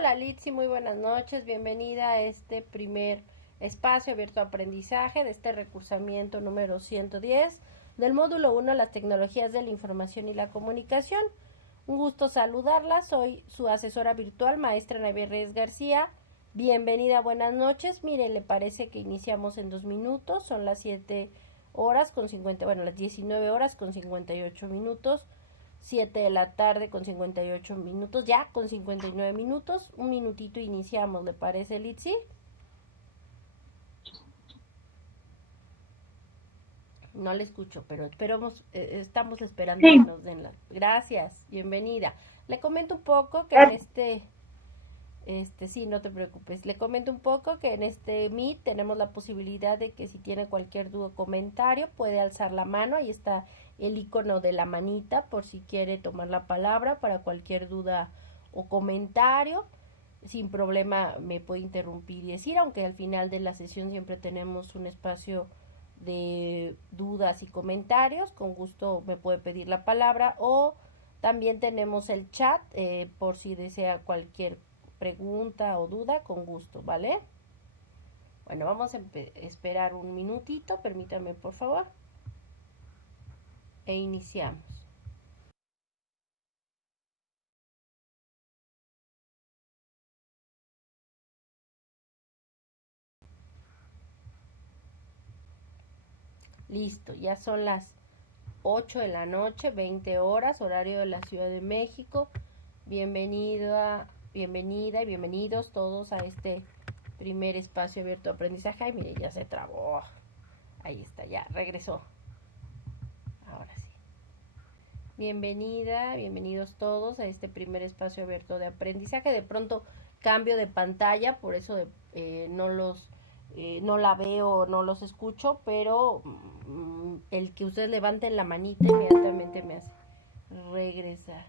Hola Litsi, muy buenas noches, bienvenida a este primer espacio abierto a aprendizaje de este recursamiento número 110 del módulo 1, las tecnologías de la información y la comunicación. Un gusto saludarla, soy su asesora virtual, maestra Navier Reyes García. Bienvenida, buenas noches. Mire, le parece que iniciamos en 2 minutos, son las 7 horas con 50, bueno, las 19 horas con 58 minutos. 7 de la tarde con 58 minutos, ya con 59 minutos, un minutito iniciamos, ¿le parece, Litsi? No le escucho, pero estamos esperando que Sí, nos den la... Gracias, bienvenida. Le comento un poco que en sí, no te preocupes. Le comento un poco que en este Meet tenemos la posibilidad de que si tiene cualquier duda o comentario puede alzar la mano. Ahí está el icono de la manita por si quiere tomar la palabra para cualquier duda o comentario. Sin problema me puede interrumpir y decir, aunque al final de la sesión siempre tenemos un espacio de dudas y comentarios. Con gusto me puede pedir la palabra o también tenemos el chat por si desea cualquier pregunta o duda, con gusto, ¿vale? Bueno, vamos a esperar un minutito, permítame por favor, e iniciamos. Listo, ya son las 8 de la noche, 20 horas, horario de la Ciudad de México. Bienvenida y bienvenidos todos a este primer espacio abierto de aprendizaje. Ay, mire, ya se trabó. Ahí está, ya regresó. Ahora sí. Bienvenida, bienvenidos todos a este primer espacio abierto de aprendizaje. De pronto cambio de pantalla, por eso no la veo, no los escucho, pero el que ustedes levanten la manita inmediatamente me hace regresar.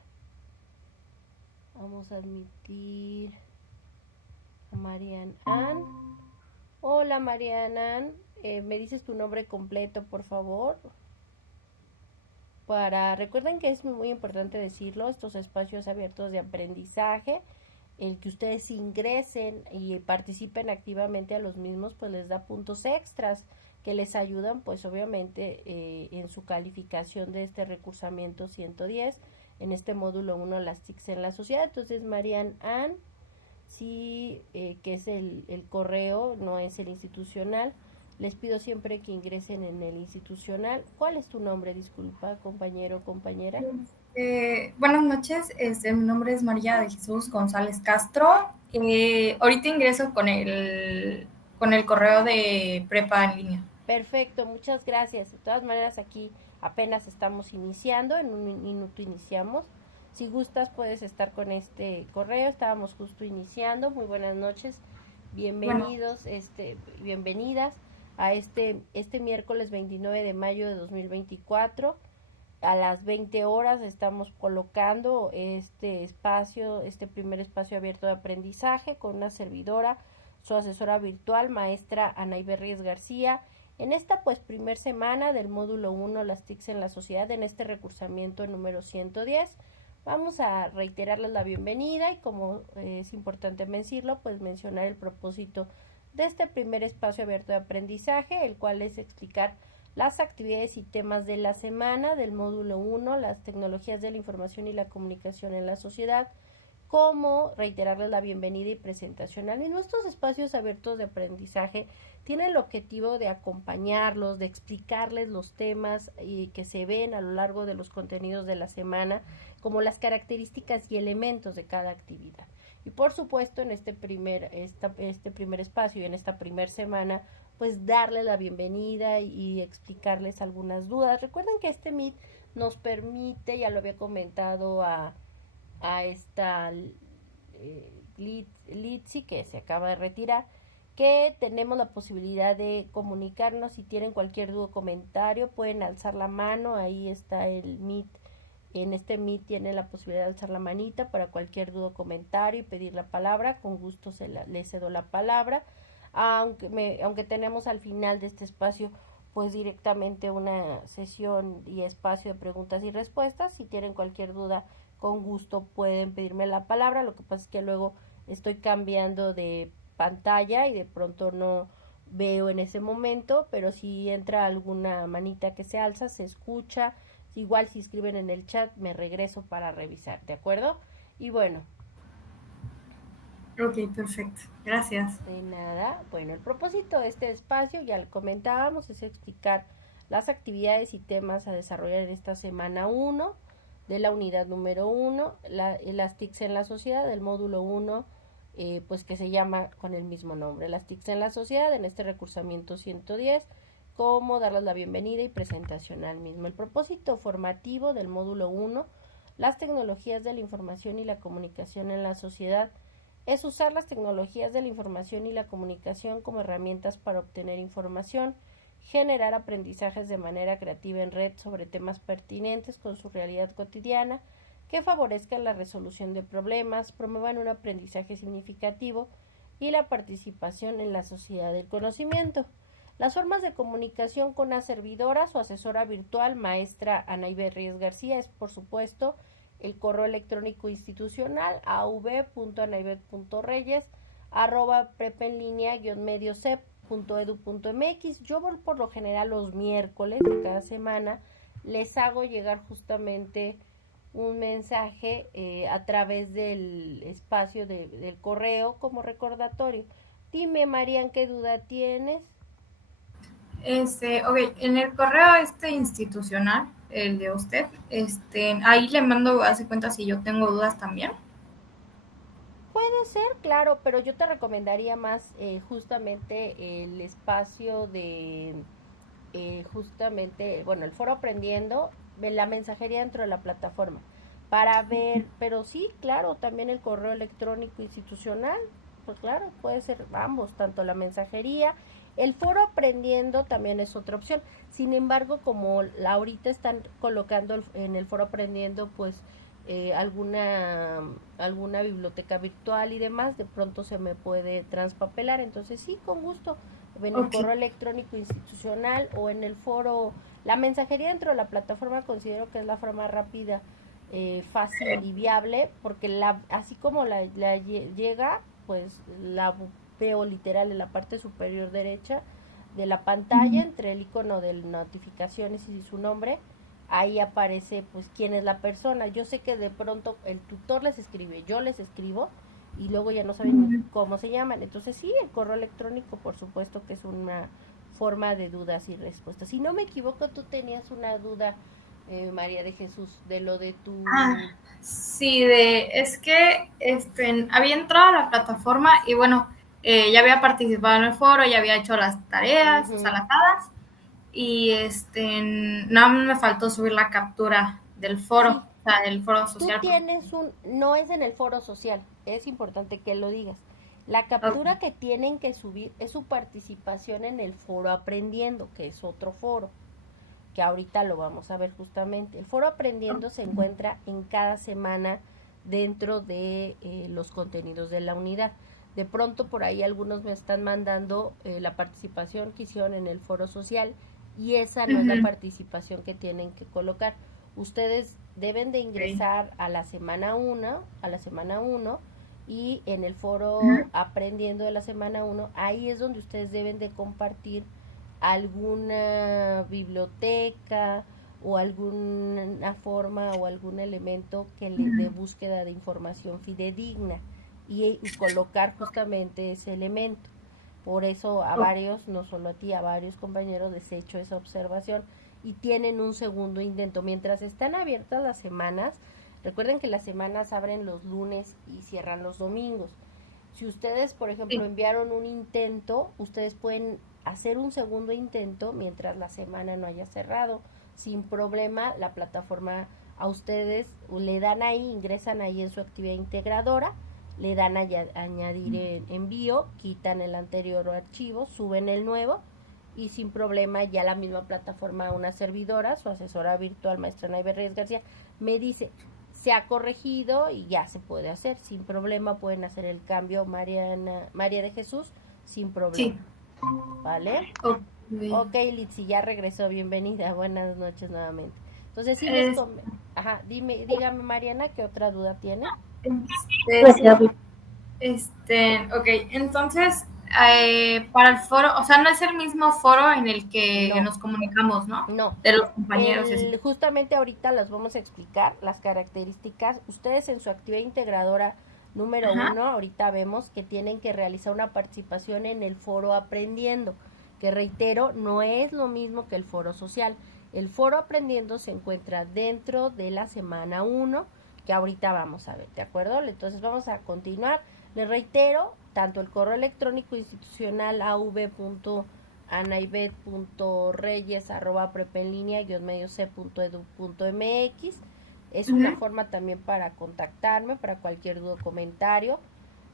Vamos a admitir a Marian Ann. Hola Marian Ann, ¿me dices tu nombre completo, por favor? Recuerden que es muy importante decirlo, estos espacios abiertos de aprendizaje, el que ustedes ingresen y participen activamente a los mismos, pues les da puntos extras que les ayudan, pues obviamente, en su calificación de este recursamiento 110, en este módulo 1, las TICs en la sociedad. Entonces, Marian Ann, sí, que es el correo, no es el institucional. Les pido siempre que ingresen en el institucional. ¿Cuál es tu nombre? Disculpa, compañero o compañera. buenas noches, mi nombre es María de Jesús González Castro. Ahorita ingreso con el correo de prepa en línea. Perfecto, muchas gracias. De todas maneras, aquí apenas estamos iniciando, en un minuto iniciamos. Si gustas, puedes estar con este correo. Estábamos justo iniciando. Muy buenas noches. Bueno, Bienvenidos, bienvenidas a este miércoles 29 de mayo de 2024. A las 20 horas estamos colocando este espacio, este primer espacio abierto de aprendizaje con una servidora, su asesora virtual, maestra Anaiber Reyes García. En esta pues primer semana del módulo 1, las TICs en la sociedad, en este recursamiento número 110, vamos a reiterarles la bienvenida y como es importante decirlo, pues mencionar el propósito de este primer espacio abierto de aprendizaje, el cual es explicar las actividades y temas de la semana del módulo 1, las tecnologías de la información y la comunicación en la sociedad, como reiterarles la bienvenida y presentación al mismo. Estos espacios abiertos de aprendizaje tienen el objetivo de acompañarlos, de explicarles los temas que se ven a lo largo de los contenidos de la semana, como las características y elementos de cada actividad. Y por supuesto, en este primer espacio y en esta primera semana, pues darle la bienvenida y explicarles algunas dudas. Recuerden que este Meet nos permite, ya lo había comentado a esta Litsi, que se acaba de retirar, que tenemos la posibilidad de comunicarnos. Si tienen cualquier duda o comentario, pueden alzar la mano. Ahí está el Meet. En este Meet tienen la posibilidad de alzar la manita para cualquier duda o comentario y pedir la palabra. Con gusto les cedo la palabra. Aunque tenemos al final de este espacio pues directamente una sesión y espacio de preguntas y respuestas. Si tienen cualquier duda, con gusto pueden pedirme la palabra. Lo que pasa es que luego estoy cambiando de pantalla y de pronto no veo en ese momento, pero si entra alguna manita que se alza, se escucha. Igual si escriben en el chat, me regreso para revisar, ¿de acuerdo? Y bueno. Ok, perfecto. Gracias. De nada. Bueno, el propósito de este espacio, ya lo comentábamos, es explicar las actividades y temas a desarrollar en esta semana 1 de la unidad número 1, las TICs en la sociedad, del módulo 1, pues que se llama con el mismo nombre, las TICs en la sociedad, en este recursamiento 110, cómo darles la bienvenida y presentación al mismo. El propósito formativo del módulo 1, las tecnologías de la información y la comunicación en la sociedad, es usar las tecnologías de la información y la comunicación como herramientas para obtener información, generar aprendizajes de manera creativa en red sobre temas pertinentes con su realidad cotidiana, que favorezcan la resolución de problemas, promuevan un aprendizaje significativo y la participación en la sociedad del conocimiento. Las formas de comunicación con una servidora, su asesora virtual, maestra Anaibet Reyes García, es por supuesto el correo electrónico institucional av.anaibet.reyes@prepenlinea-mediosep.edu.mx. Yo por lo general los miércoles de cada semana les hago llegar justamente un mensaje a través del espacio del correo como recordatorio. Dime, Marian, ¿qué duda tienes? Ok, en el correo institucional, el de usted, ahí le mando, hace cuenta si yo tengo dudas también. Puede ser, claro, pero yo te recomendaría más justamente el espacio de justamente, bueno, el foro aprendiendo, la mensajería dentro de la plataforma para ver, pero sí, claro, también el correo electrónico institucional, pues claro, puede ser ambos, tanto la mensajería, el foro aprendiendo también es otra opción. Sin embargo, como ahorita están colocando en el foro aprendiendo, pues alguna biblioteca virtual y demás, de pronto se me puede transpapelar, entonces sí, con gusto en el correo electrónico institucional o en el foro. La mensajería dentro de la plataforma considero que es la forma rápida, fácil y viable, porque así como la llega, pues la veo literal en la parte superior derecha de la pantalla, entre el icono de notificaciones y su nombre. Ahí aparece pues quién es la persona. Yo sé que de pronto el tutor les escribe, yo les escribo y luego ya no saben cómo se llaman. Entonces sí, el correo electrónico por supuesto que es una forma de dudas y respuestas. Si no me equivoco, tú tenías una duda, María de Jesús, de lo de tu... Sí, es que había entrado a la plataforma y bueno, ya había participado en el foro, ya había hecho las tareas, o sea, las tareas, y nada más me faltó subir la captura del foro, Sí. o sea, del foro social. Tú tienes no es en el foro social, es importante que lo digas. La captura que tienen que subir es su participación en el foro aprendiendo, que es otro foro, que ahorita lo vamos a ver justamente. El foro aprendiendo se encuentra en cada semana dentro de los contenidos de la unidad. De pronto por ahí algunos me están mandando la participación que hicieron en el foro social y esa no es la participación que tienen que colocar. Ustedes deben de ingresar a la semana 1, y en el foro aprendiendo de la semana 1, ahí es donde ustedes deben de compartir alguna biblioteca o alguna forma o algún elemento que le dé búsqueda de información fidedigna y colocar justamente ese elemento. Por eso a varios, no solo a ti, a varios compañeros les he hecho esa observación y tienen un segundo intento. Mientras están abiertas las semanas, recuerden que las semanas abren los lunes y cierran los domingos. Si ustedes, por ejemplo, enviaron un intento, ustedes pueden hacer un segundo intento mientras la semana no haya cerrado. Sin problema, la plataforma a ustedes le dan ahí, ingresan ahí en su actividad integradora, le dan a añadir envío, quitan el anterior archivo, suben el nuevo y sin problema ya la misma plataforma, una servidora, su asesora virtual, maestra Anaibet Reyes García, me dice, se ha corregido y ya se puede hacer, sin problema pueden hacer el cambio María de Jesús, sin problema. Sí. ¿Vale? Ok, Litsi, ya regresó, bienvenida, buenas noches nuevamente. Entonces, sí dígame Mariana, ¿qué otra duda tiene? Ok, entonces, para el foro, o sea, no es el mismo foro en el que No, nos comunicamos, ¿no? no. De los compañeros y así. Justamente ahorita las vamos a explicar, las características. Ustedes en su actividad integradora número Ajá. 1, ahorita vemos que tienen que realizar una participación en el foro aprendiendo, que reitero, no es lo mismo que el foro social. El foro aprendiendo se encuentra dentro de la semana 1, que ahorita vamos a ver, ¿de acuerdo? Entonces vamos a continuar. Les reitero, tanto el correo electrónico institucional av.anaibet.reyes@prepenlinea-medioc.edu.mx es una Ujú. forma también para contactarme para cualquier duda o comentario.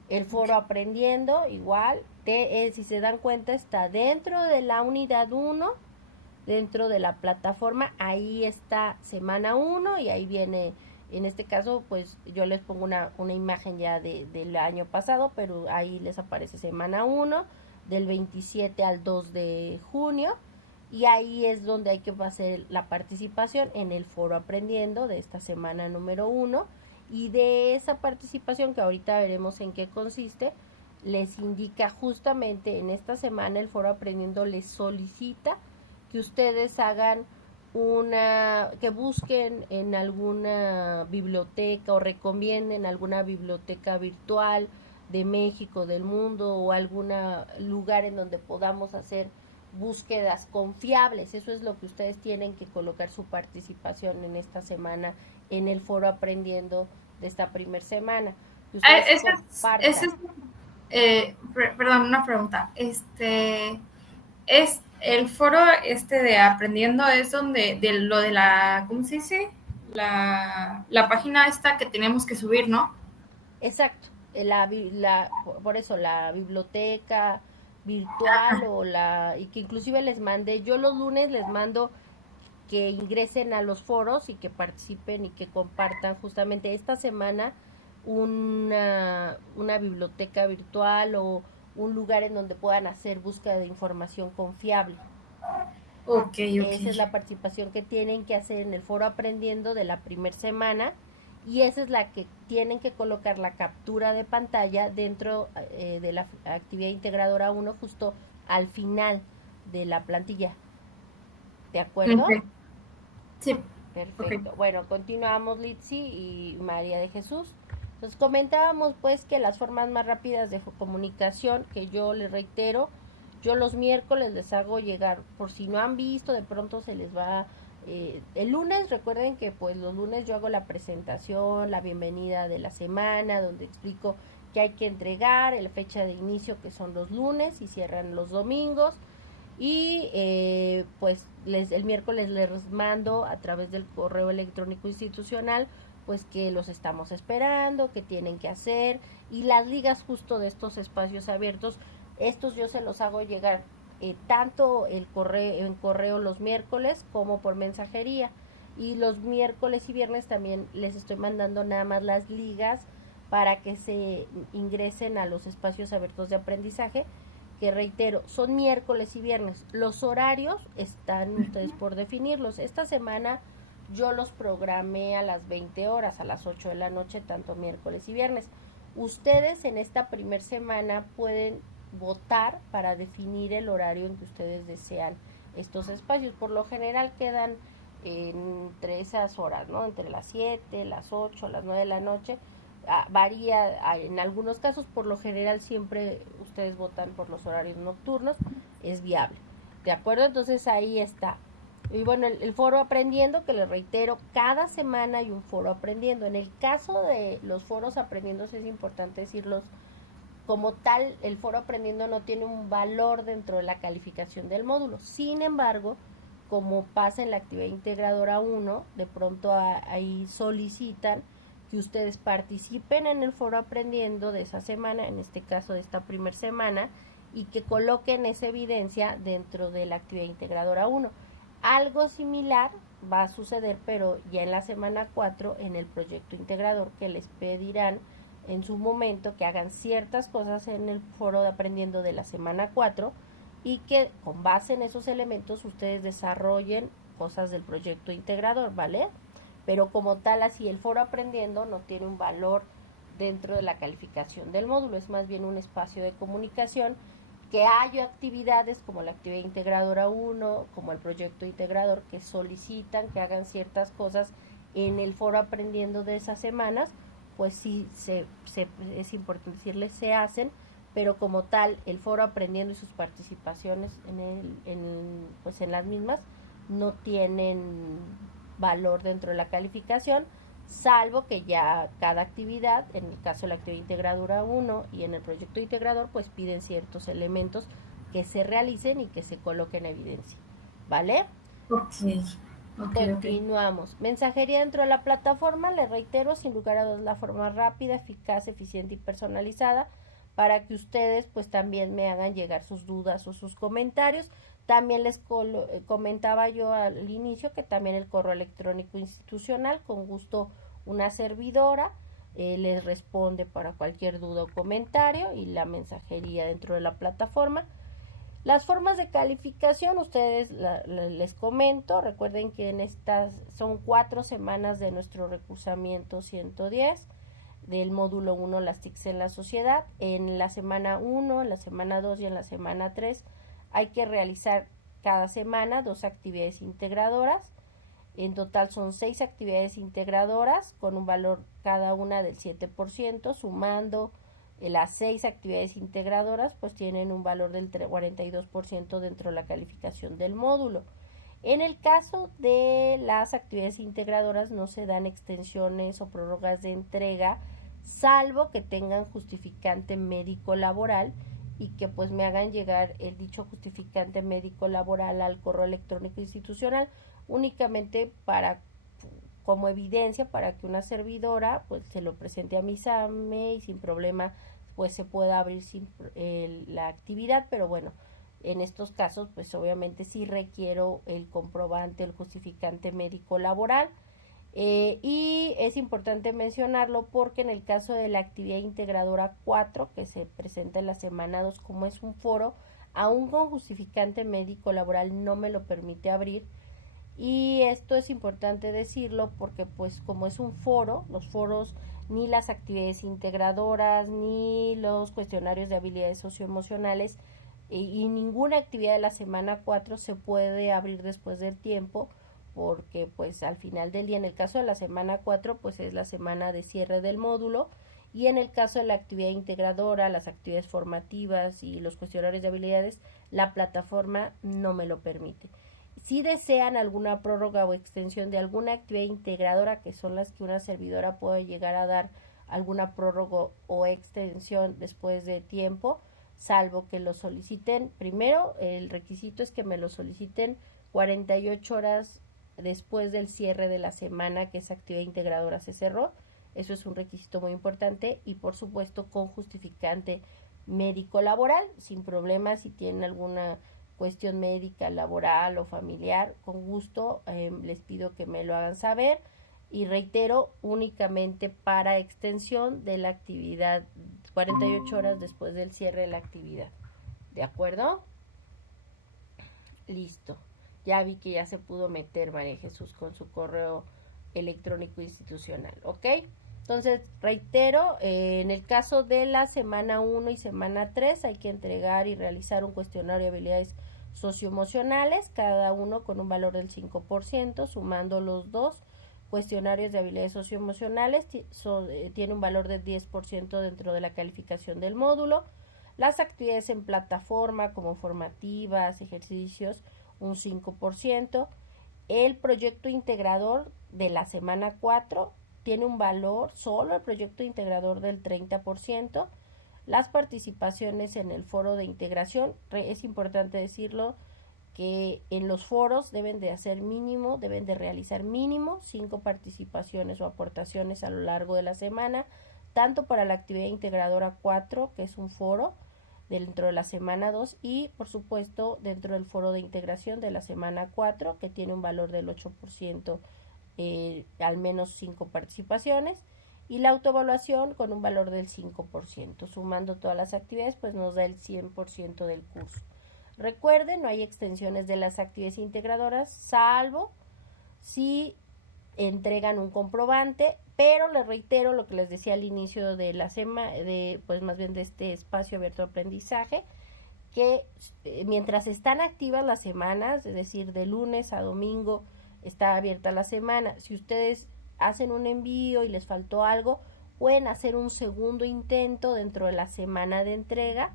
El foro aprendiendo igual, si se dan cuenta, está dentro de la unidad 1, dentro de la plataforma. Ahí está semana 1 y ahí viene, en este caso pues yo les pongo una imagen ya del año pasado, pero ahí les aparece semana 1 del 27 al 2 de junio, y ahí es donde hay que hacer la participación en el foro aprendiendo de esta semana número 1, y de esa participación que ahorita veremos en qué consiste, les indica justamente en esta semana el foro aprendiendo les solicita que ustedes hagan que busquen en alguna biblioteca o recomienden alguna biblioteca virtual de México, del mundo, o algún lugar en donde podamos hacer búsquedas confiables. Eso es lo que ustedes tienen que colocar su participación en esta semana en el foro aprendiendo de esta primer semana. Que ustedes Ese compartan. es perdón, una pregunta. Es el foro de aprendiendo es donde de lo de la, ¿cómo se dice? La página esta que tenemos que subir, ¿no? Exacto, por eso la biblioteca virtual y que inclusive les mandé, yo los lunes les mando que ingresen a los foros y que participen y que compartan justamente esta semana una biblioteca virtual o un lugar en donde puedan hacer búsqueda de información confiable. Ok, ok. Esa es la participación que tienen que hacer en el foro aprendiendo de la primera semana, y esa es la que tienen que colocar la captura de pantalla dentro de la actividad integradora 1 justo al final de la plantilla. ¿De acuerdo? Ok, sí, ok. Perfecto. Bueno, continuamos, Litsi y María de Jesús. Entonces comentábamos pues que las formas más rápidas de comunicación, que yo les reitero, yo los miércoles les hago llegar, por si no han visto, de pronto se les va. El lunes, recuerden que pues los lunes yo hago la presentación, la bienvenida de la semana, donde explico que hay que entregar, la fecha de inicio que son los lunes y cierran los domingos, y pues el miércoles les mando a través del correo electrónico institucional pues que los estamos esperando, que tienen que hacer, y las ligas justo de estos espacios abiertos, estos yo se los hago llegar tanto en correo los miércoles como por mensajería, y los miércoles y viernes también les estoy mandando nada más las ligas para que se ingresen a los espacios abiertos de aprendizaje, que reitero, son miércoles y viernes. Los horarios están ustedes por definirlos. Esta semana yo los programé a las 20 horas, a las 8 de la noche, tanto miércoles y viernes. Ustedes en esta primer semana pueden votar para definir el horario en que ustedes desean estos espacios. Por lo general quedan entre esas horas, ¿no? Entre las 7, las 8, las 9 de la noche. Varía en algunos casos, por lo general siempre ustedes votan por los horarios nocturnos, es viable, ¿de acuerdo? Entonces ahí está. Y bueno, el foro aprendiendo, que les reitero, cada semana hay un foro aprendiendo. En el caso de los foros aprendiendo es importante decirlos, como tal, el foro aprendiendo no tiene un valor dentro de la calificación del módulo. Sin embargo, como pasa en la actividad integradora 1, de pronto ahí solicitan que ustedes participen en el foro aprendiendo de esa semana, en este caso de esta primera semana, y que coloquen esa evidencia dentro de la actividad integradora 1. Algo similar va a suceder, pero ya en la semana 4, en el proyecto integrador, que les pedirán en su momento que hagan ciertas cosas en el foro de aprendiendo de la semana 4, y que con base en esos elementos ustedes desarrollen cosas del proyecto integrador, ¿vale? Pero como tal, así el foro aprendiendo no tiene un valor dentro de la calificación del módulo. Es más bien un espacio de comunicación que haya actividades como la actividad integradora 1, como el proyecto integrador, que solicitan que hagan ciertas cosas en el foro aprendiendo de esas semanas, pues sí es importante decirles se hacen, pero como tal el foro aprendiendo y sus participaciones pues en las mismas no tienen valor dentro de la calificación, salvo que ya cada actividad, en el caso de la actividad integradora 1 y en el proyecto integrador, pues piden ciertos elementos que se realicen y que se coloquen en evidencia, ¿vale? Ok. Continuamos. Mensajería dentro de la plataforma, les reitero, sin lugar a dudas, la forma rápida, eficaz, eficiente y personalizada para que ustedes pues también me hagan llegar sus dudas o sus comentarios. También les comentaba yo al inicio que también el correo electrónico institucional, con gusto una servidora les responde para cualquier duda o comentario, y la mensajería dentro de la plataforma. Las formas de calificación, ustedes les comento, recuerden que en estas son 4 semanas de nuestro recursamiento 110 del módulo 1, las TICs en la sociedad. En la semana 1, en la semana 2 y en la semana 3 hay que realizar cada semana 2 actividades integradoras. En total son 6 actividades integradoras con un valor cada una del 7%, sumando las 6 actividades integradoras pues tienen un valor del 42% dentro de la calificación del módulo. En el caso de las actividades integradoras no se dan extensiones o prórrogas de entrega, salvo que tengan justificante médico laboral y que pues me hagan llegar el dicho justificante médico laboral al correo electrónico institucional, únicamente como evidencia para que una servidora pues se lo presente a mi SAME y sin problema pues se pueda abrir la actividad. Pero bueno, en estos casos pues obviamente sí requiero el comprobante, el justificante médico laboral. Y es importante mencionarlo porque en el caso de la actividad integradora 4 que se presenta en la semana 2, como es un foro, aún con justificante médico laboral no me lo permite abrir. Y esto es importante decirlo porque pues como es un foro, los foros ni las actividades integradoras ni los cuestionarios de habilidades socioemocionales y ninguna actividad de la semana 4 se puede abrir después del tiempo, porque pues al final del día, en el caso de la semana 4 pues es la semana de cierre del módulo, y en el caso de la actividad integradora, las actividades formativas y los cuestionarios de habilidades, la plataforma no me lo permite. Si desean alguna prórroga o extensión de alguna actividad integradora, que son las que una servidora puede llegar a dar alguna prórroga o extensión después de tiempo, salvo que lo soliciten, primero el requisito es que me lo soliciten 48 horas después del cierre de la semana que esa actividad integradora se cerró. Eso es un requisito muy importante, y por supuesto con justificante médico laboral, sin problema. Si tienen alguna cuestión médica, laboral o familiar, con gusto les pido que me lo hagan saber, y reitero, únicamente para extensión de la actividad 48 horas después del cierre de la actividad. ¿De acuerdo? Listo. Ya vi que ya se pudo meter María Jesús con su correo electrónico institucional, ¿ok? Entonces, reitero, en el caso de la semana 1 y semana 3 hay que entregar y realizar un cuestionario de habilidades socioemocionales, cada uno con un valor del 5%, sumando los dos cuestionarios de habilidades socioemocionales, tiene un valor del 10% dentro de la calificación del módulo. Las actividades en plataforma como formativas, ejercicios, un 5%. El proyecto integrador de la semana 4 tiene un valor, solo el proyecto integrador, del 30%. Las participaciones en el foro de integración, es importante decirlo, que en los foros deben de realizar mínimo 5 participaciones o aportaciones a lo largo de la semana, tanto para la actividad integradora 4, que es un foro, dentro de la semana 2, y por supuesto dentro del foro de integración de la semana 4, que tiene un valor del 8%, al menos 5 participaciones, y la autoevaluación con un valor del 5%. Sumando todas las actividades pues nos da el 100% del curso. Recuerden, no hay extensiones de las actividades integradoras, salvo si entregan un comprobante Pero les reitero lo que les decía al inicio de la pues más bien de este espacio abierto de aprendizaje, que mientras están activas las semanas, es decir, de lunes a domingo está abierta la semana. Si ustedes hacen un envío y les faltó algo, pueden hacer un segundo intento dentro de la semana de entrega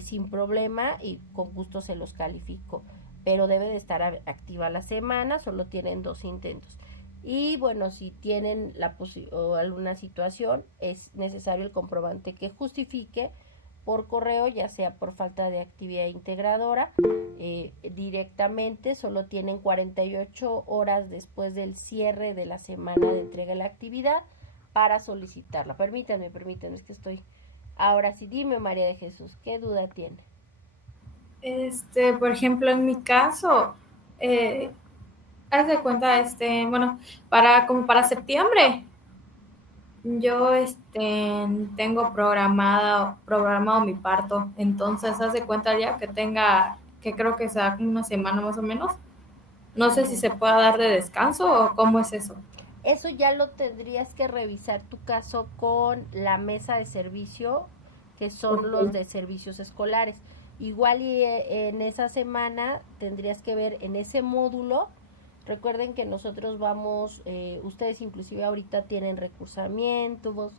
sin problema y con gusto se los califico. Pero debe de estar activa la semana, solo tienen 2 intentos. Y bueno, si tienen o alguna situación, es necesario el comprobante que justifique por correo, ya sea por falta de actividad integradora, directamente. Solo tienen 48 horas después del cierre de la semana de entrega de la actividad para solicitarla. Permítanme, es que estoy... Ahora sí, dime, María de Jesús, ¿qué duda tiene? Por ejemplo, en mi caso, haz de cuenta, bueno, para septiembre, yo tengo programado mi parto, entonces haz de cuenta ya que creo que sea una semana más o menos. No sé si se pueda dar de descanso o cómo es eso. Eso ya lo tendrías que revisar tu caso con la mesa de servicio, que son los de servicios escolares. Igual y en esa semana tendrías que ver en ese módulo. Recuerden que nosotros vamos, ustedes inclusive ahorita tienen recursamientos,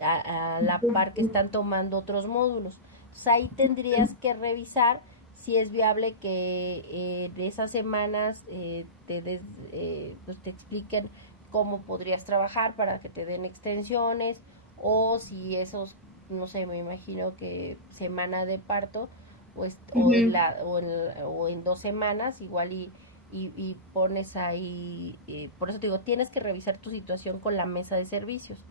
a la par que están tomando otros módulos. Entonces ahí tendrías que revisar si es viable que de esas semanas pues te expliquen cómo podrías trabajar para que te den extensiones, o si esos, no sé, me imagino que semana de parto pues, o en 2 semanas igual y pones ahí, por eso te digo, tienes que revisar tu situación con la mesa de servicios.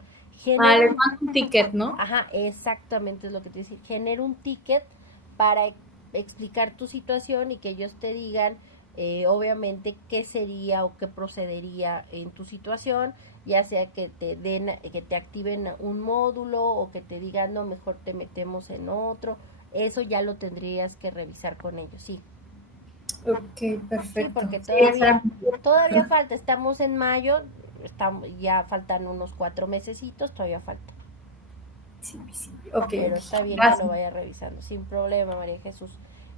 Les mando un ticket, ¿no? Ajá, exactamente es lo que te dice. Genera un ticket para explicar tu situación y que ellos te digan, obviamente, qué sería o qué procedería en tu situación, ya sea que te activen un módulo o que te digan, no, mejor te metemos en otro. Eso ya lo tendrías que revisar con ellos, sí. Ok, perfecto. Sí, porque todavía falta, estamos en mayo, ya faltan unos 4 mesecitos, todavía falta. Sí, okay, pero está bien. Gracias. Que lo vaya revisando, sin problema, María Jesús.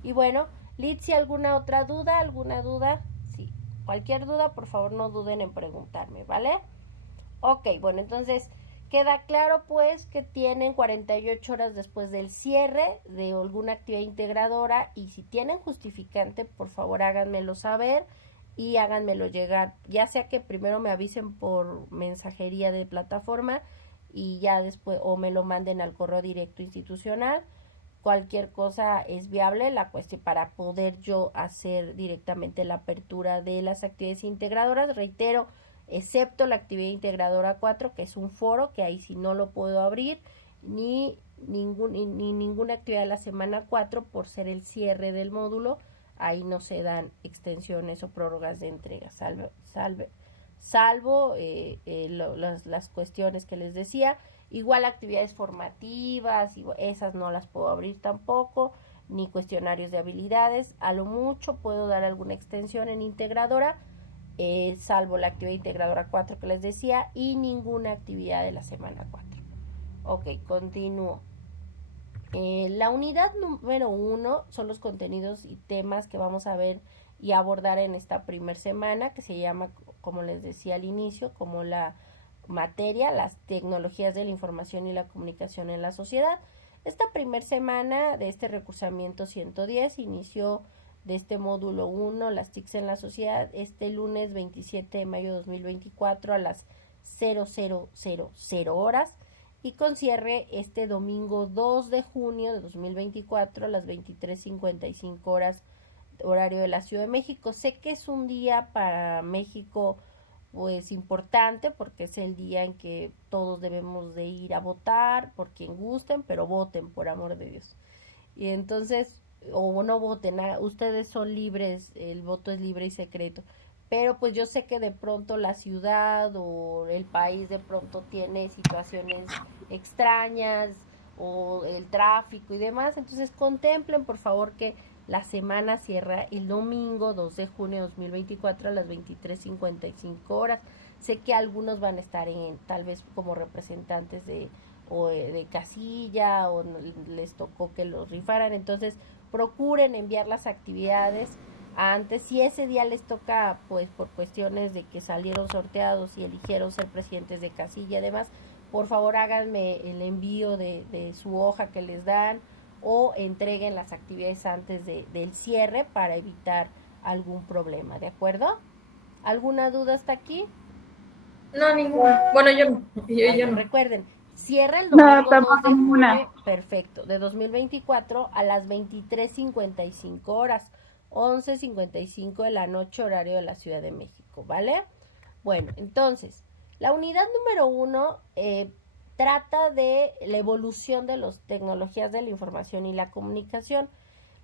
Y bueno, Litsi, ¿alguna otra duda? ¿Alguna duda? Sí, cualquier duda, por favor, no duden en preguntarme, ¿vale? Ok, bueno, entonces queda claro pues que tienen 48 horas después del cierre de alguna actividad integradora, y si tienen justificante, por favor háganmelo saber y háganmelo llegar, ya sea que primero me avisen por mensajería de plataforma y ya después, o me lo manden al correo directo institucional. Cualquier cosa es viable, la cuestión para poder yo hacer directamente la apertura de las actividades integradoras. Reitero, excepto la actividad integradora 4, que es un foro, que ahí sí no lo puedo abrir, ni ninguna actividad de la semana 4 por ser el cierre del módulo. Ahí no se dan extensiones o prórrogas de entrega, salvo las cuestiones que les decía. Igual actividades formativas, esas no las puedo abrir tampoco, ni cuestionarios de habilidades. A lo mucho puedo dar alguna extensión en integradora, salvo la actividad integradora 4 que les decía, y ninguna actividad de la semana 4. Ok, continúo. La unidad número 1 son los contenidos y temas que vamos a ver y abordar en esta primer semana, que se llama, como les decía al inicio, como la materia, las tecnologías de la información y la comunicación en la sociedad. Esta primer semana de este recursamiento 110 inició de este módulo 1, las TICs en la sociedad, este lunes 27 de mayo de 2024 a las 0000 horas, y con cierre este domingo 2 de junio de 2024 a las 23:55 horas, horario de la Ciudad de México. Sé que es un día para México pues importante, porque es el día en que todos debemos de ir a votar por quien gusten, pero voten, por amor de Dios. Y entonces, o no voten, ustedes son libres, el voto es libre y secreto, pero pues yo sé que de pronto la ciudad o el país de pronto tiene situaciones extrañas, o el tráfico y demás, entonces contemplen por favor que la semana cierra el domingo 2 de junio de 2024 a las 23:55 horas. Sé que algunos van a estar tal vez como representantes de casilla, o les tocó que los rifaran, entonces procuren enviar las actividades antes. Si ese día les toca, pues por cuestiones de que salieron sorteados y eligieron ser presidentes de casilla, además, por favor háganme el envío de su hoja que les dan, o entreguen las actividades antes del cierre para evitar algún problema, ¿de acuerdo? ¿Alguna duda hasta aquí? No, ninguna. Bueno, yo no. Yo no. Recuerden, cierra el No, domingo 2 tampoco de ninguna. junio, perfecto, de 2024 a las 23:55 horas, 11:55 de la noche, horario de la Ciudad de México, ¿vale? Bueno, entonces, la unidad número 1 trata de la evolución de las tecnologías de la información y la comunicación.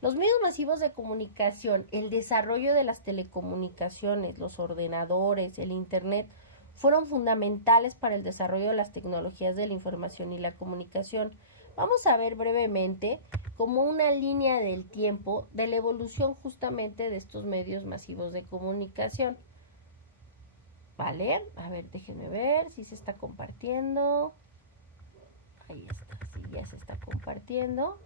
Los medios masivos de comunicación, el desarrollo de las telecomunicaciones, los ordenadores, el Internet, fueron fundamentales para el desarrollo de las tecnologías de la información y la comunicación. Vamos a ver brevemente como una línea del tiempo de la evolución justamente de estos medios masivos de comunicación. ¿Vale? A ver, déjenme ver si se está compartiendo. Ahí está, sí, ya se está compartiendo.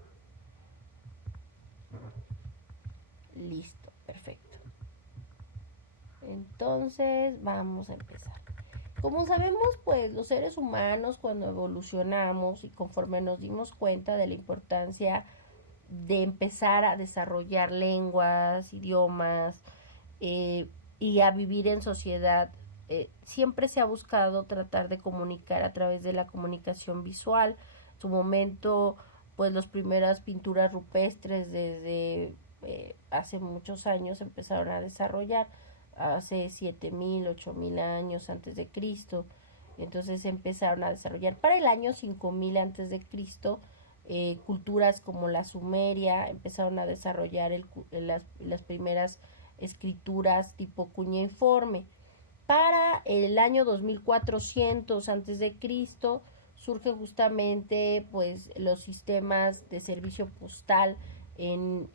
Listo, perfecto. Entonces, vamos a empezar. Como sabemos, pues los seres humanos cuando evolucionamos y conforme nos dimos cuenta de la importancia de empezar a desarrollar lenguas, idiomas y a vivir en sociedad, siempre se ha buscado tratar de comunicar a través de la comunicación visual. En su momento, pues las primeras pinturas rupestres desde hace muchos años empezaron a desarrollar, hace 7,000, 8,000 años antes de Cristo. Entonces empezaron a desarrollar para el año 5,000 antes de Cristo. Culturas como la Sumeria empezaron a desarrollar las primeras escrituras tipo cuneiforme. Para el año 2400 antes de Cristo surgen justamente pues los sistemas de servicio postal en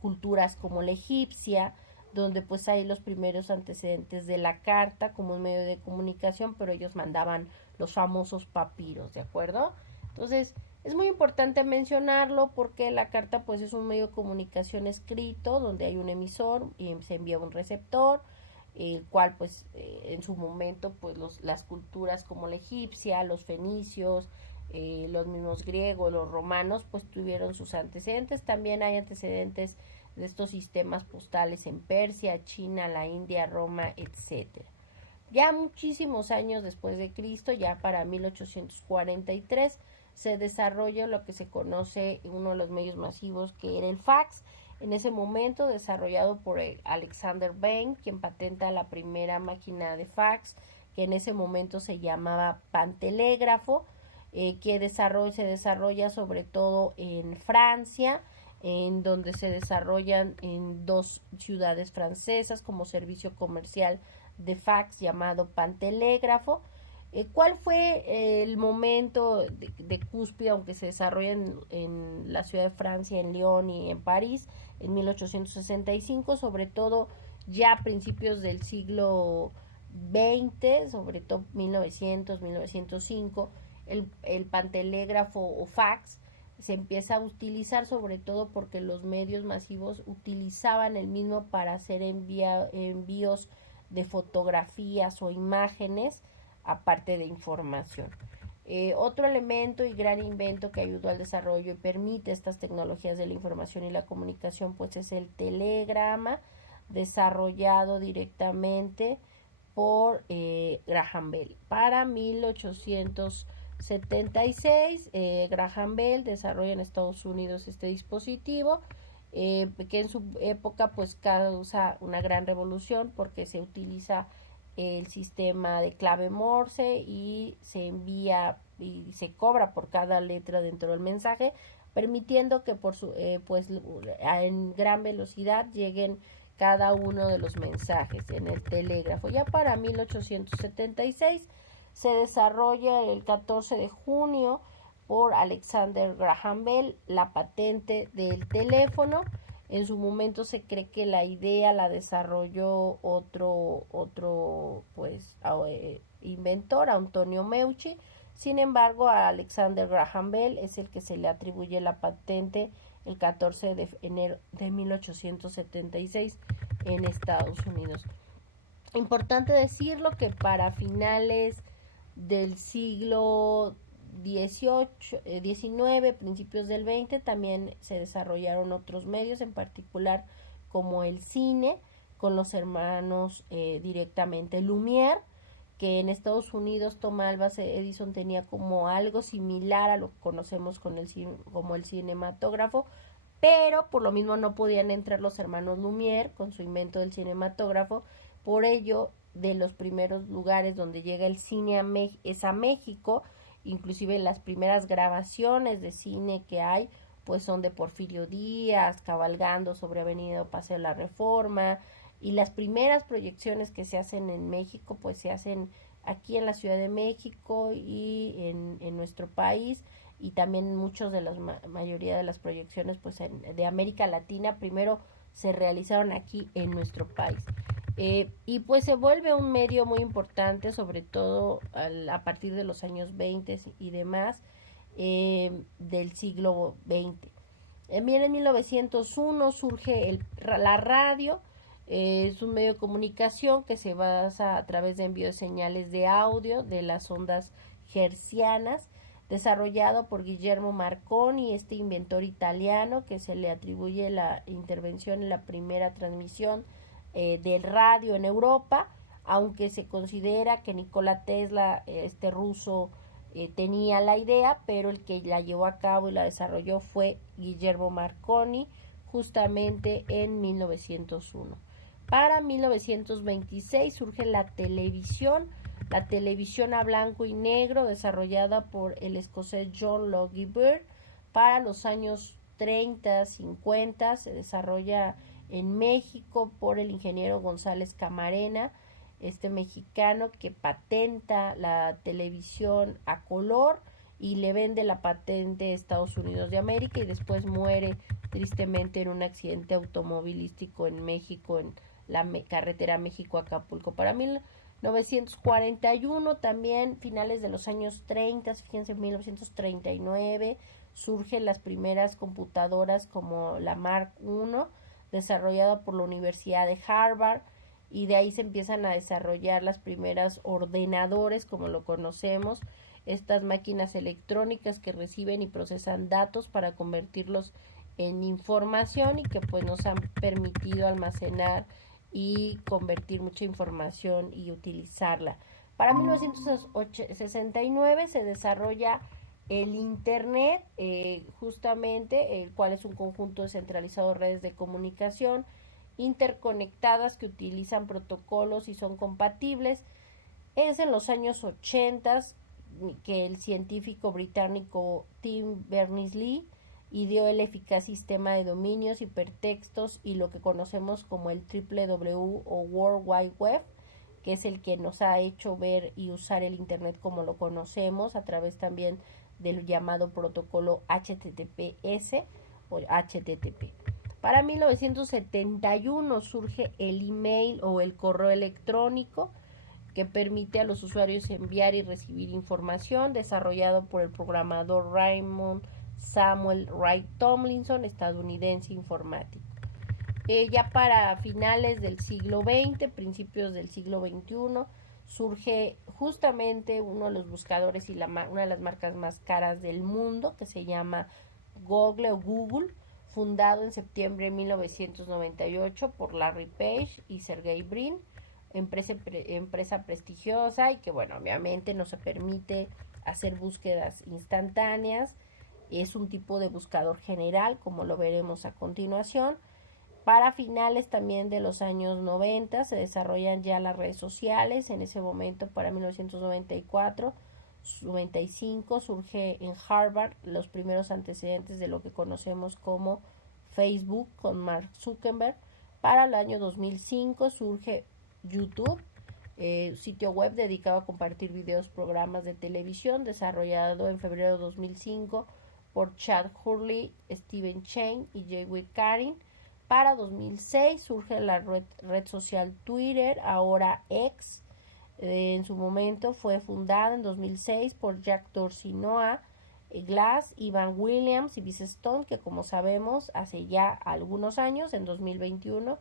culturas como la egipcia, donde pues hay los primeros antecedentes de la carta como un medio de comunicación, pero ellos mandaban los famosos papiros, ¿de acuerdo? Entonces, es muy importante mencionarlo porque la carta pues es un medio de comunicación escrito donde hay un emisor y se envía un receptor, el cual pues en su momento pues las culturas como la egipcia, los fenicios, los mismos griegos, los romanos pues tuvieron sus antecedentes. También hay antecedentes de estos sistemas postales en Persia, China, la India, Roma, etcétera. Ya muchísimos años después de Cristo, ya para 1843, se desarrolla lo que se conoce uno de los medios masivos, que era el fax. En ese momento, desarrollado por Alexander Bain, quien patenta la primera máquina de fax, que en ese momento se llamaba pantelégrafo, que se desarrolla sobre todo en Francia, en donde se desarrollan en 2 ciudades francesas como servicio comercial de fax llamado pantelégrafo. ¿Cuál fue el momento de cúspide, aunque se desarrolla en la ciudad de Francia, en Lyon y en París, en 1865, sobre todo ya a principios del siglo XX, sobre todo 1900, 1905, el pantelégrafo o fax se empieza a utilizar sobre todo porque los medios masivos utilizaban el mismo para hacer envíos de fotografías o imágenes, aparte de información. Otro elemento y gran invento que ayudó al desarrollo y permite estas tecnologías de la información y la comunicación pues es el telegrama, desarrollado directamente por Graham Bell. Para 1876, Graham Bell desarrolla en Estados Unidos este dispositivo, que en su época pues causa una gran revolución porque se utiliza el sistema de clave Morse y se envía y se cobra por cada letra dentro del mensaje, permitiendo que pues en gran velocidad lleguen cada uno de los mensajes en el telégrafo. Ya para 1876 se desarrolla el 14 de junio por Alexander Graham Bell la patente del teléfono, En su momento se cree que la idea la desarrolló otro pues inventor, Antonio Meucci. Sin embargo, a Alexander Graham Bell es el que se le atribuye la patente el 14 de enero de 1876 en Estados Unidos. Importante decirlo que para finales del siglo XIX, principios del XX, también se desarrollaron otros medios, en particular como el cine, con los hermanos directamente Lumière, que en Estados Unidos Thomas Edison tenía como algo similar a lo que conocemos como el cinematógrafo, pero por lo mismo no podían entrar los hermanos Lumière con su invento del cinematógrafo. Por ello, de los primeros lugares donde llega el cine es a México, inclusive las primeras grabaciones de cine que hay pues son de Porfirio Díaz cabalgando sobre Avenida Paseo de la Reforma, y las primeras proyecciones que se hacen en México pues se hacen aquí en la Ciudad de México y en nuestro país, y también muchos de las mayoría de las proyecciones pues de América Latina primero se realizaron aquí en nuestro país. Y pues se vuelve un medio muy importante, sobre todo a partir de los años 20 y demás del siglo XX. También en 1901 surge la radio. Es un medio de comunicación que se basa a través de envío de señales de audio de las ondas hertzianas, desarrollado por Guillermo Marconi, este inventor italiano que se le atribuye la intervención en la primera transmisión del radio en Europa, aunque se considera que Nikola Tesla, este ruso, tenía la idea, pero el que la llevó a cabo y la desarrolló fue Guillermo Marconi, justamente en 1901. Para 1926 surge la televisión a blanco y negro, desarrollada por el escocés John Logie Baird. Para los años 30, 50 se desarrolla en México por el ingeniero González Camarena, este mexicano que patenta la televisión a color y le vende la patente a Estados Unidos de América, y después muere tristemente en un accidente automovilístico en México, en la carretera México-Acapulco. Para 1941, también finales de los años 30, fíjense, en 1939 surgen las primeras computadoras como la Mark I, desarrollada por la Universidad de Harvard, y de ahí se empiezan a desarrollar las primeras ordenadores como lo conocemos, estas máquinas electrónicas que reciben y procesan datos para convertirlos en información y que pues nos han permitido almacenar y convertir mucha información y utilizarla. Para 1969 se desarrolla el Internet, justamente, el cual es un conjunto descentralizado de redes de comunicación interconectadas que utilizan protocolos y son compatibles. Es en los años 80 que el científico británico Tim Berners-Lee ideó el eficaz sistema de dominios, hipertextos y lo que conocemos como el WWW o World Wide Web, que es el que nos ha hecho ver y usar el Internet como lo conocemos, a través también del llamado protocolo HTTPS o HTTP. Para 1971 surge el email o el correo electrónico, que permite a los usuarios enviar y recibir información, desarrollado por el programador Raymond Samuel Wright Tomlinson, estadounidense informático. Ya para finales del siglo XX, principios del siglo XXI, surge justamente uno de los buscadores y una de las marcas más caras del mundo, que se llama Google o Google, fundado en septiembre de 1998 por Larry Page y Sergey Brin, empresa prestigiosa y que, bueno, obviamente nos permite hacer búsquedas instantáneas. Es un tipo de buscador general, como lo veremos a continuación. Para finales también de los años 90 se desarrollan ya las redes sociales. En ese momento, para 1994, 95, surge en Harvard los primeros antecedentes de lo que conocemos como Facebook con Mark Zuckerberg. Para el año 2005 surge YouTube, sitio web dedicado a compartir videos, programas de televisión, desarrollado en febrero de 2005 por Chad Hurley, Steven Chain y Jay Karin. Para 2006 surge la red social Twitter, ahora X. En su momento fue fundada en 2006 por Jack Dorsey, Noah Glass, Ivan Williams y Biz Stone, que como sabemos hace ya algunos años, en 2022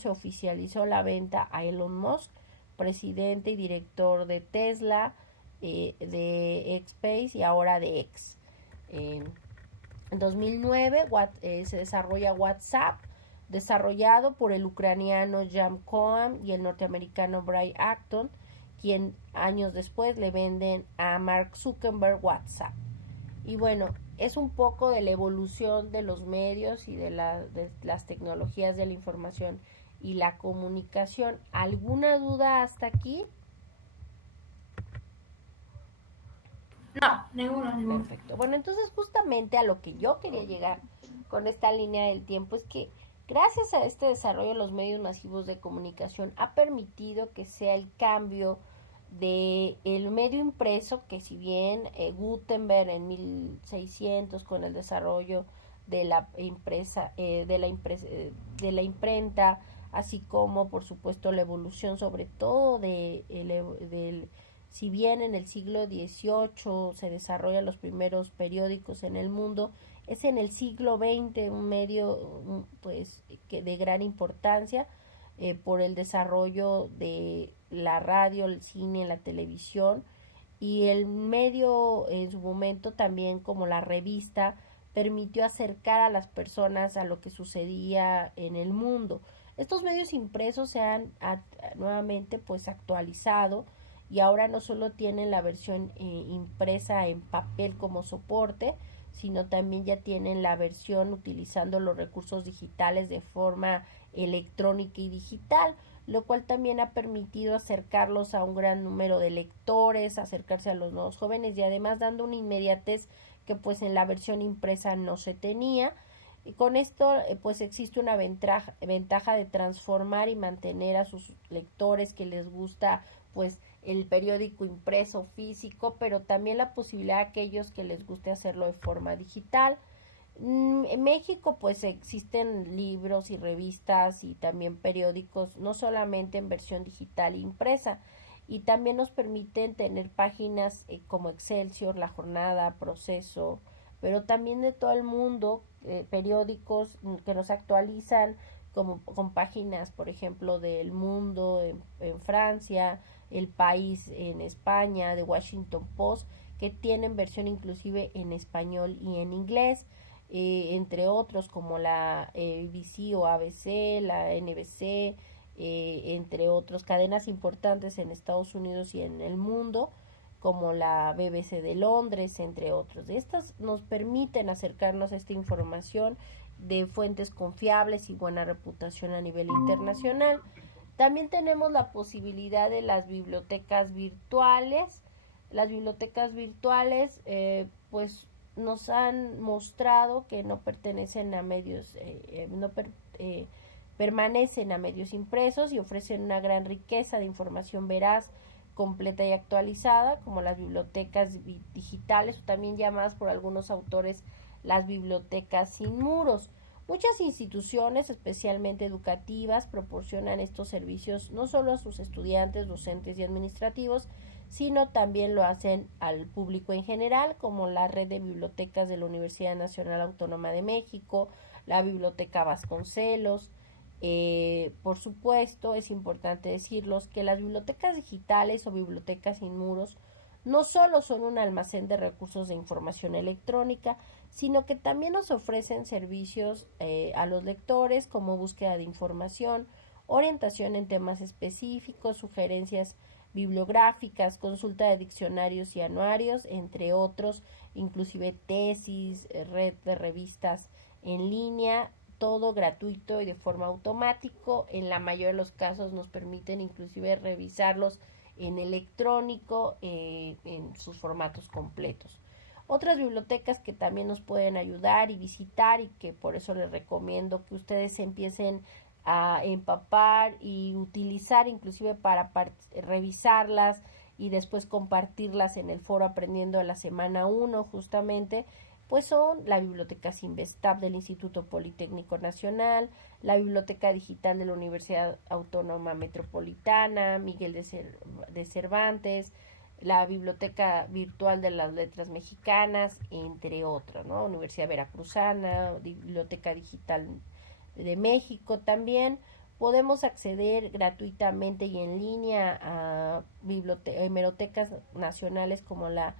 se oficializó la venta a Elon Musk, presidente y director de Tesla, de X-Space y ahora de X. En 2009 se desarrolla WhatsApp, desarrollado por el ucraniano Jan Kohan y el norteamericano Brian Acton, quien años después le venden a Mark Zuckerberg WhatsApp. Y bueno, es un poco de la evolución de los medios y de las tecnologías de la información y la comunicación. ¿Alguna duda hasta aquí? No, ninguna. Perfecto. Bueno, entonces justamente a lo que yo quería llegar con esta línea del tiempo es que gracias a este desarrollo de los medios masivos de comunicación ha permitido que sea el cambio de el medio impreso, que si bien Gutenberg en 1600 con el desarrollo de la imprenta, así como por supuesto la evolución sobre todo del si bien en el siglo XVIII se desarrollan los primeros periódicos en el mundo, es en el siglo XX un medio pues de gran importancia por el desarrollo de la radio, el cine, la televisión, y el medio en su momento también como la revista permitió acercar a las personas a lo que sucedía en el mundo. Estos medios impresos se han nuevamente pues actualizado y ahora no solo tienen la versión impresa en papel como soporte, sino también ya tienen la versión utilizando los recursos digitales de forma electrónica y digital, lo cual también ha permitido acercarlos a un gran número de lectores, acercarse a los nuevos jóvenes y además dando una inmediatez que pues en la versión impresa no se tenía. Y con esto pues existe una ventaja de transformar y mantener a sus lectores que les gusta pues el periódico impreso físico, pero también la posibilidad a aquellos que les guste hacerlo de forma digital. En México pues existen libros y revistas y también periódicos, no solamente en versión digital e impresa, y también nos permiten tener páginas como Excelsior, La Jornada, Proceso, pero también de todo el mundo, periódicos que nos actualizan como con páginas, por ejemplo, del Mundo en Francia, El País en España, The Washington Post, que tienen versión inclusive en español y en inglés, entre otros como la BBC o ABC, la NBC, entre otros, cadenas importantes en Estados Unidos y en el mundo, como la BBC de Londres, entre otros. Estas nos permiten acercarnos a esta información de fuentes confiables y buena reputación a nivel internacional. También tenemos la posibilidad de las bibliotecas virtuales. Las bibliotecas virtuales pues nos han mostrado que no pertenecen a medios, permanecen a medios impresos y ofrecen una gran riqueza de información veraz, completa y actualizada, como las bibliotecas digitales, o también llamadas por algunos autores las bibliotecas sin muros. Muchas instituciones, especialmente educativas, proporcionan estos servicios no solo a sus estudiantes, docentes y administrativos, sino también lo hacen al público en general, como la red de bibliotecas de la Universidad Nacional Autónoma de México, la Biblioteca Vasconcelos. Por supuesto, es importante decirlos que las bibliotecas digitales o bibliotecas sin muros no solo son un almacén de recursos de información electrónica, sino que también nos ofrecen servicios a los lectores como búsqueda de información, orientación en temas específicos, sugerencias bibliográficas, consulta de diccionarios y anuarios, entre otros, inclusive tesis, red de revistas en línea, todo gratuito y de forma automático. En la mayoría de los casos nos permiten inclusive revisarlos en electrónico en sus formatos completos. Otras bibliotecas que también nos pueden ayudar y visitar y que por eso les recomiendo que ustedes empiecen a empapar y utilizar inclusive para revisarlas y después compartirlas en el foro Aprendiendo de la Semana 1 justamente, pues son la Biblioteca Sinvestab del Instituto Politécnico Nacional, la Biblioteca Digital de la Universidad Autónoma Metropolitana, Miguel de Cervantes, la Biblioteca Virtual de las Letras Mexicanas, entre otras, ¿no? Universidad Veracruzana, Biblioteca Digital de México también. Podemos acceder gratuitamente y en línea a hemerotecas nacionales como la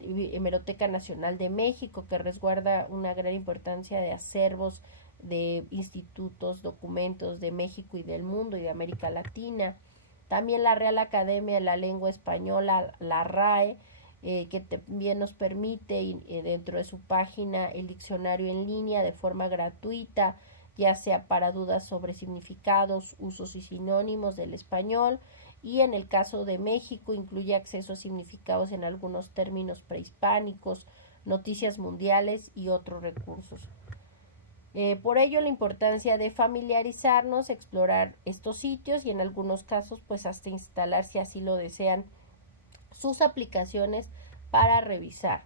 Hemeroteca Nacional de México, que resguarda una gran importancia de acervos de institutos, documentos de México y del mundo y de América Latina. También la Real Academia de la Lengua Española, la RAE, que también nos permite dentro de su página el diccionario en línea de forma gratuita, ya sea para dudas sobre significados, usos y sinónimos del español, y en el caso de México incluye acceso a significados en algunos términos prehispánicos, noticias mundiales y otros recursos. Por ello la importancia de familiarizarnos, explorar estos sitios y en algunos casos pues hasta instalar, si así lo desean, sus aplicaciones para revisar.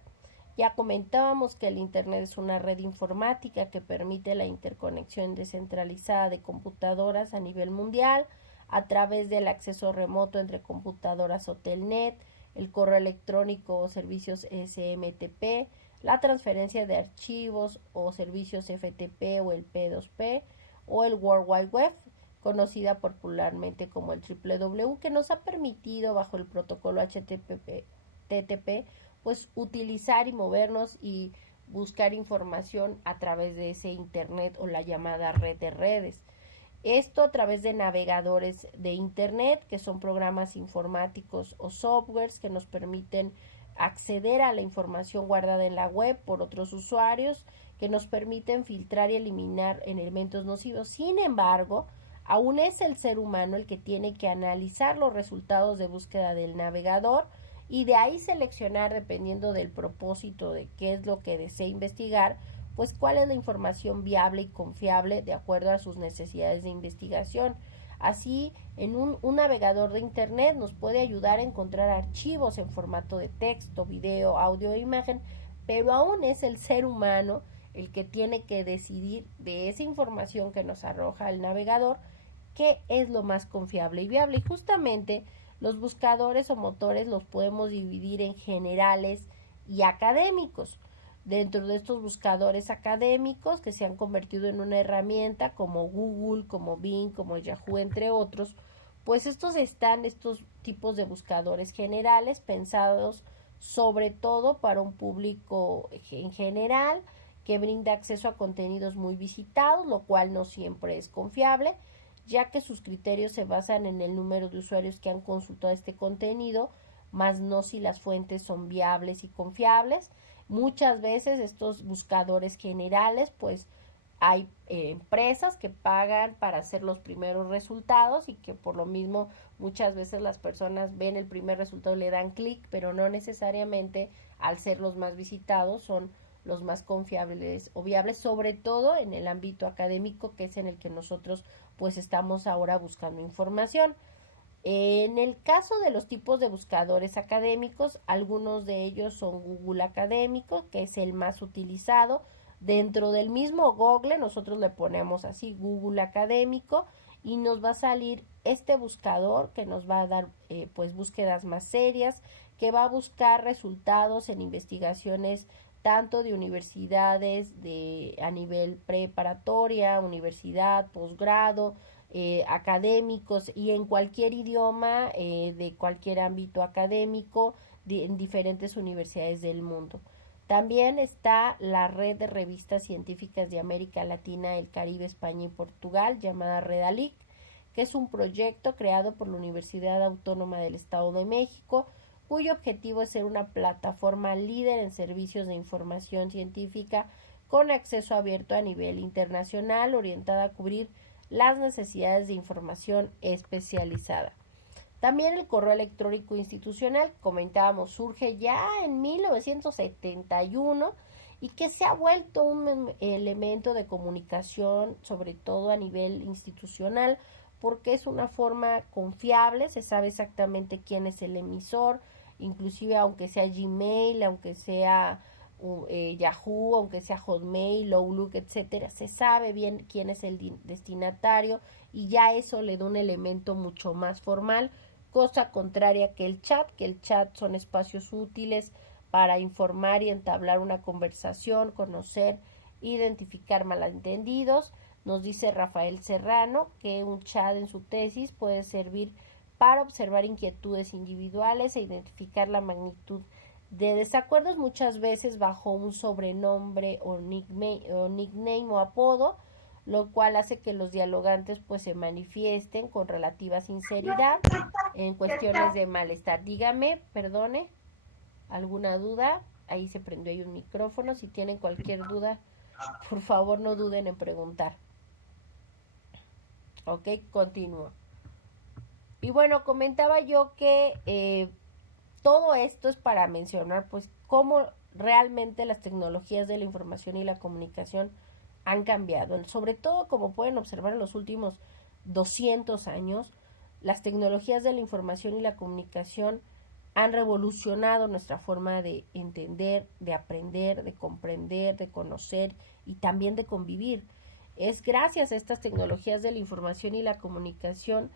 Ya comentábamos que el Internet es una red informática que permite la interconexión descentralizada de computadoras a nivel mundial a través del acceso remoto entre computadoras o telnet, el correo electrónico o servicios SMTP, la transferencia de archivos o servicios FTP o el P2P o el World Wide Web, conocida popularmente como el www, que nos ha permitido bajo el protocolo HTTP pues utilizar y movernos y buscar información a través de ese internet o la llamada red de redes. Esto a través de navegadores de internet, que son programas informáticos o softwares que nos permiten acceder a la información guardada en la web por otros usuarios, que nos permiten filtrar y eliminar elementos nocivos. Sin embargo, aún es el ser humano el que tiene que analizar los resultados de búsqueda del navegador y de ahí seleccionar, dependiendo del propósito de qué es lo que desea investigar, pues cuál es la información viable y confiable de acuerdo a sus necesidades de investigación. Así, en un navegador de internet nos puede ayudar a encontrar archivos en formato de texto, video, audio e imagen, pero aún es el ser humano el que tiene que decidir de esa información que nos arroja el navegador qué es lo más confiable y viable. Y justamente los buscadores o motores los podemos dividir en generales y académicos. Dentro de estos buscadores académicos que se han convertido en una herramienta como Google, como Bing, como Yahoo, entre otros, pues estos tipos de buscadores generales pensados sobre todo para un público en general que brinda acceso a contenidos muy visitados, lo cual no siempre es confiable, ya que sus criterios se basan en el número de usuarios que han consultado este contenido, más no si las fuentes son viables y confiables. Muchas veces estos buscadores generales, pues hay empresas que pagan para hacer los primeros resultados y que por lo mismo muchas veces las personas ven el primer resultado y le dan clic, pero no necesariamente al ser los más visitados son los más confiables o viables, sobre todo en el ámbito académico, que es en el que nosotros pues estamos ahora buscando información. En el caso de los tipos de buscadores académicos, algunos de ellos son Google Académico, que es el más utilizado. Dentro del mismo Google nosotros le ponemos así Google Académico y nos va a salir este buscador que nos va a dar pues búsquedas más serias, que va a buscar resultados en investigaciones tanto de universidades a nivel preparatoria, universidad, posgrado, académicos y en cualquier idioma de cualquier ámbito académico en diferentes universidades del mundo. También está la red de revistas científicas de América Latina, el Caribe, España y Portugal, llamada Redalic, que es un proyecto creado por la Universidad Autónoma del Estado de México, cuyo objetivo es ser una plataforma líder en servicios de información científica con acceso abierto a nivel internacional, orientada a cubrir las necesidades de información especializada. También el correo electrónico institucional, comentábamos, surge ya en 1971 y que se ha vuelto un elemento de comunicación, sobre todo a nivel institucional, porque es una forma confiable, se sabe exactamente quién es el emisor, inclusive aunque sea Gmail, aunque sea Yahoo, aunque sea Hotmail, Outlook, etcétera, se sabe bien quién es el destinatario y ya eso le da un elemento mucho más formal, cosa contraria que el chat son espacios útiles para informar y entablar una conversación, conocer, identificar malentendidos. Nos dice Rafael Serrano que un chat en su tesis puede servir para observar inquietudes individuales e identificar la magnitud de desacuerdos, muchas veces bajo un sobrenombre o nickname o apodo, lo cual hace que los dialogantes pues se manifiesten con relativa sinceridad en cuestiones de malestar. Dígame, perdone, ¿alguna duda? Ahí se prendió ahí un micrófono. Si tienen cualquier duda, por favor no duden en preguntar. Ok, continúo. Y bueno, comentaba yo que todo esto es para mencionar pues cómo realmente las tecnologías de la información y la comunicación han cambiado. Sobre todo, como pueden observar en los últimos 200 años, las tecnologías de la información y la comunicación han revolucionado nuestra forma de entender, de aprender, de comprender, de conocer y también de convivir. Es gracias a estas tecnologías de la información y la comunicación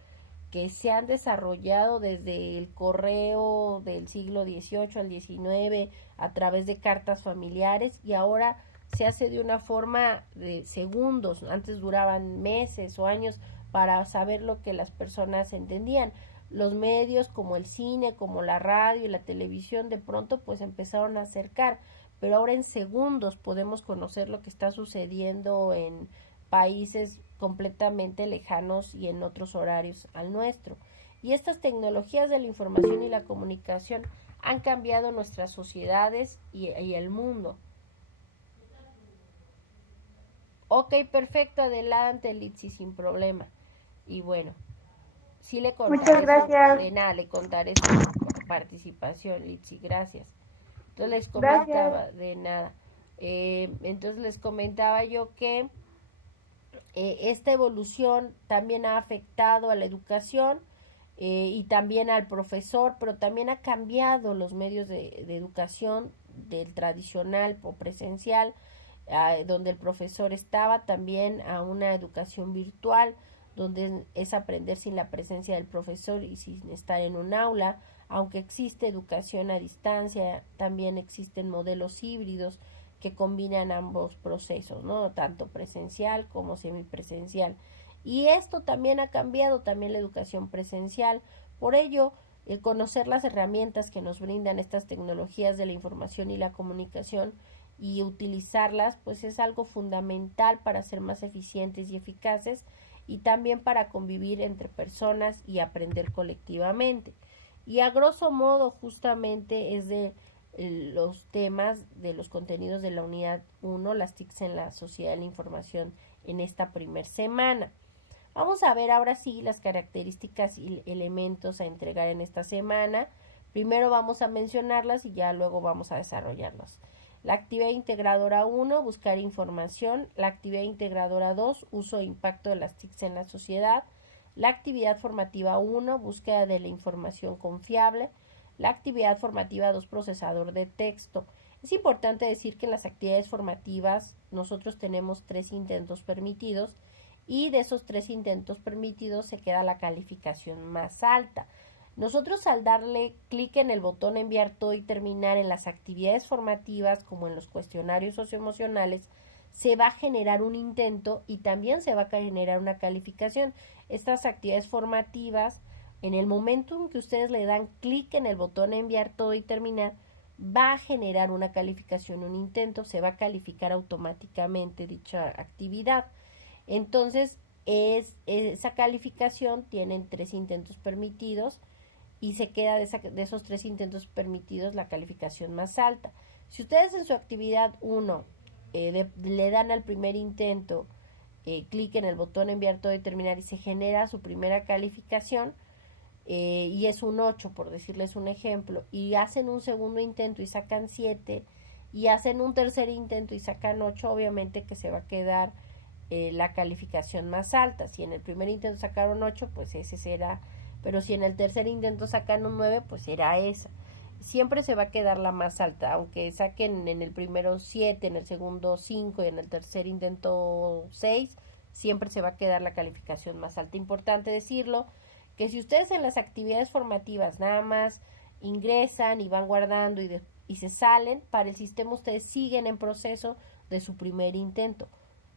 que se han desarrollado desde el correo del siglo XVIII al XIX a través de cartas familiares y ahora se hace de una forma de segundos. Antes duraban meses o años para saber lo que las personas entendían. Los medios como el cine, como la radio y la televisión de pronto pues empezaron a acercar, pero ahora en segundos podemos conocer lo que está sucediendo en países completamente lejanos y en otros horarios al nuestro. Y estas tecnologías de la información y la comunicación han cambiado nuestras sociedades y el mundo. Ok, perfecto, adelante, Litsi, sin problema. Y bueno, sí le contaré. Muchas gracias. De nada, le contaré su participación, Litsi, gracias. Entonces les comentaba, Gracias. de nada. Entonces les comentaba yo que esta evolución también ha afectado a la educación y también al profesor, pero también ha cambiado los medios de educación del tradicional o presencial, donde el profesor estaba, también a una educación virtual, donde es aprender sin la presencia del profesor y sin estar en un aula. Aunque existe educación a distancia, también existen modelos híbridos que combinan ambos procesos, ¿no? Tanto presencial como semipresencial. Y esto también ha cambiado también la educación presencial. Por ello, el conocer las herramientas que nos brindan estas tecnologías de la información y la comunicación y utilizarlas, pues es algo fundamental para ser más eficientes y eficaces y también para convivir entre personas y aprender colectivamente. Y a grosso modo, justamente es de los temas de los contenidos de la unidad 1, las TICs en la sociedad de la información en esta primer semana. Vamos a ver ahora sí las características y elementos a entregar en esta semana. Primero vamos a mencionarlas y ya luego vamos a desarrollarlas. La actividad integradora 1, buscar información. La actividad integradora 2, uso e impacto de las TICs en la sociedad. La actividad formativa 1, búsqueda de la información confiable. La actividad formativa 2, procesador de texto. Es importante decir que en las actividades formativas nosotros tenemos 3 intentos permitidos y de esos 3 intentos permitidos se queda la calificación más alta. Nosotros al darle clic en el botón enviar todo y terminar en las actividades formativas como en los cuestionarios socioemocionales, se va a generar un intento y también se va a generar una calificación. Estas actividades formativas, en el momento en que ustedes le dan clic en el botón enviar todo y terminar, va a generar una calificación, un intento, se va a calificar automáticamente dicha actividad. Entonces, esa calificación tienen 3 intentos permitidos y se queda de esos 3 intentos permitidos la calificación más alta. Si ustedes en su actividad 1 le dan al primer intento, clic en el botón enviar todo y terminar y se genera su primera calificación, y es un 8 por decirles un ejemplo, y hacen un segundo intento y sacan 7 y hacen un tercer intento y sacan 8, obviamente que se va a quedar la calificación más alta. Si en el primer intento sacaron 8, pues ese será, pero si en el tercer intento sacan un 9, pues será esa. siempre se va a quedar la más alta, aunque saquen en el primero 7, en el segundo 5 y en el tercer intento 6, siempre se va a quedar la calificación más alta. Importante decirlo, que si ustedes en las actividades formativas nada más ingresan y van guardando y se salen, para el sistema ustedes siguen en proceso de su primer intento.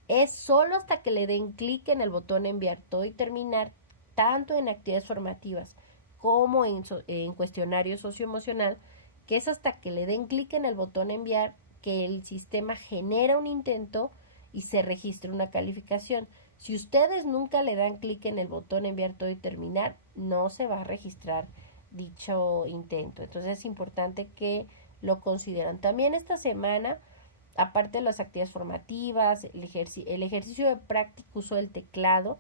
Es solo hasta que le den clic en el botón enviar todo y terminar, tanto en actividades formativas como en cuestionario socioemocional, que es hasta que le den clic en el botón enviar que el sistema genera un intento y se registra una calificación. Si ustedes nunca le dan clic en el botón enviar todo y terminar, no se va a registrar dicho intento. Entonces es importante que lo consideren. También esta semana, aparte de las actividades formativas, el ejercicio de práctico uso del teclado,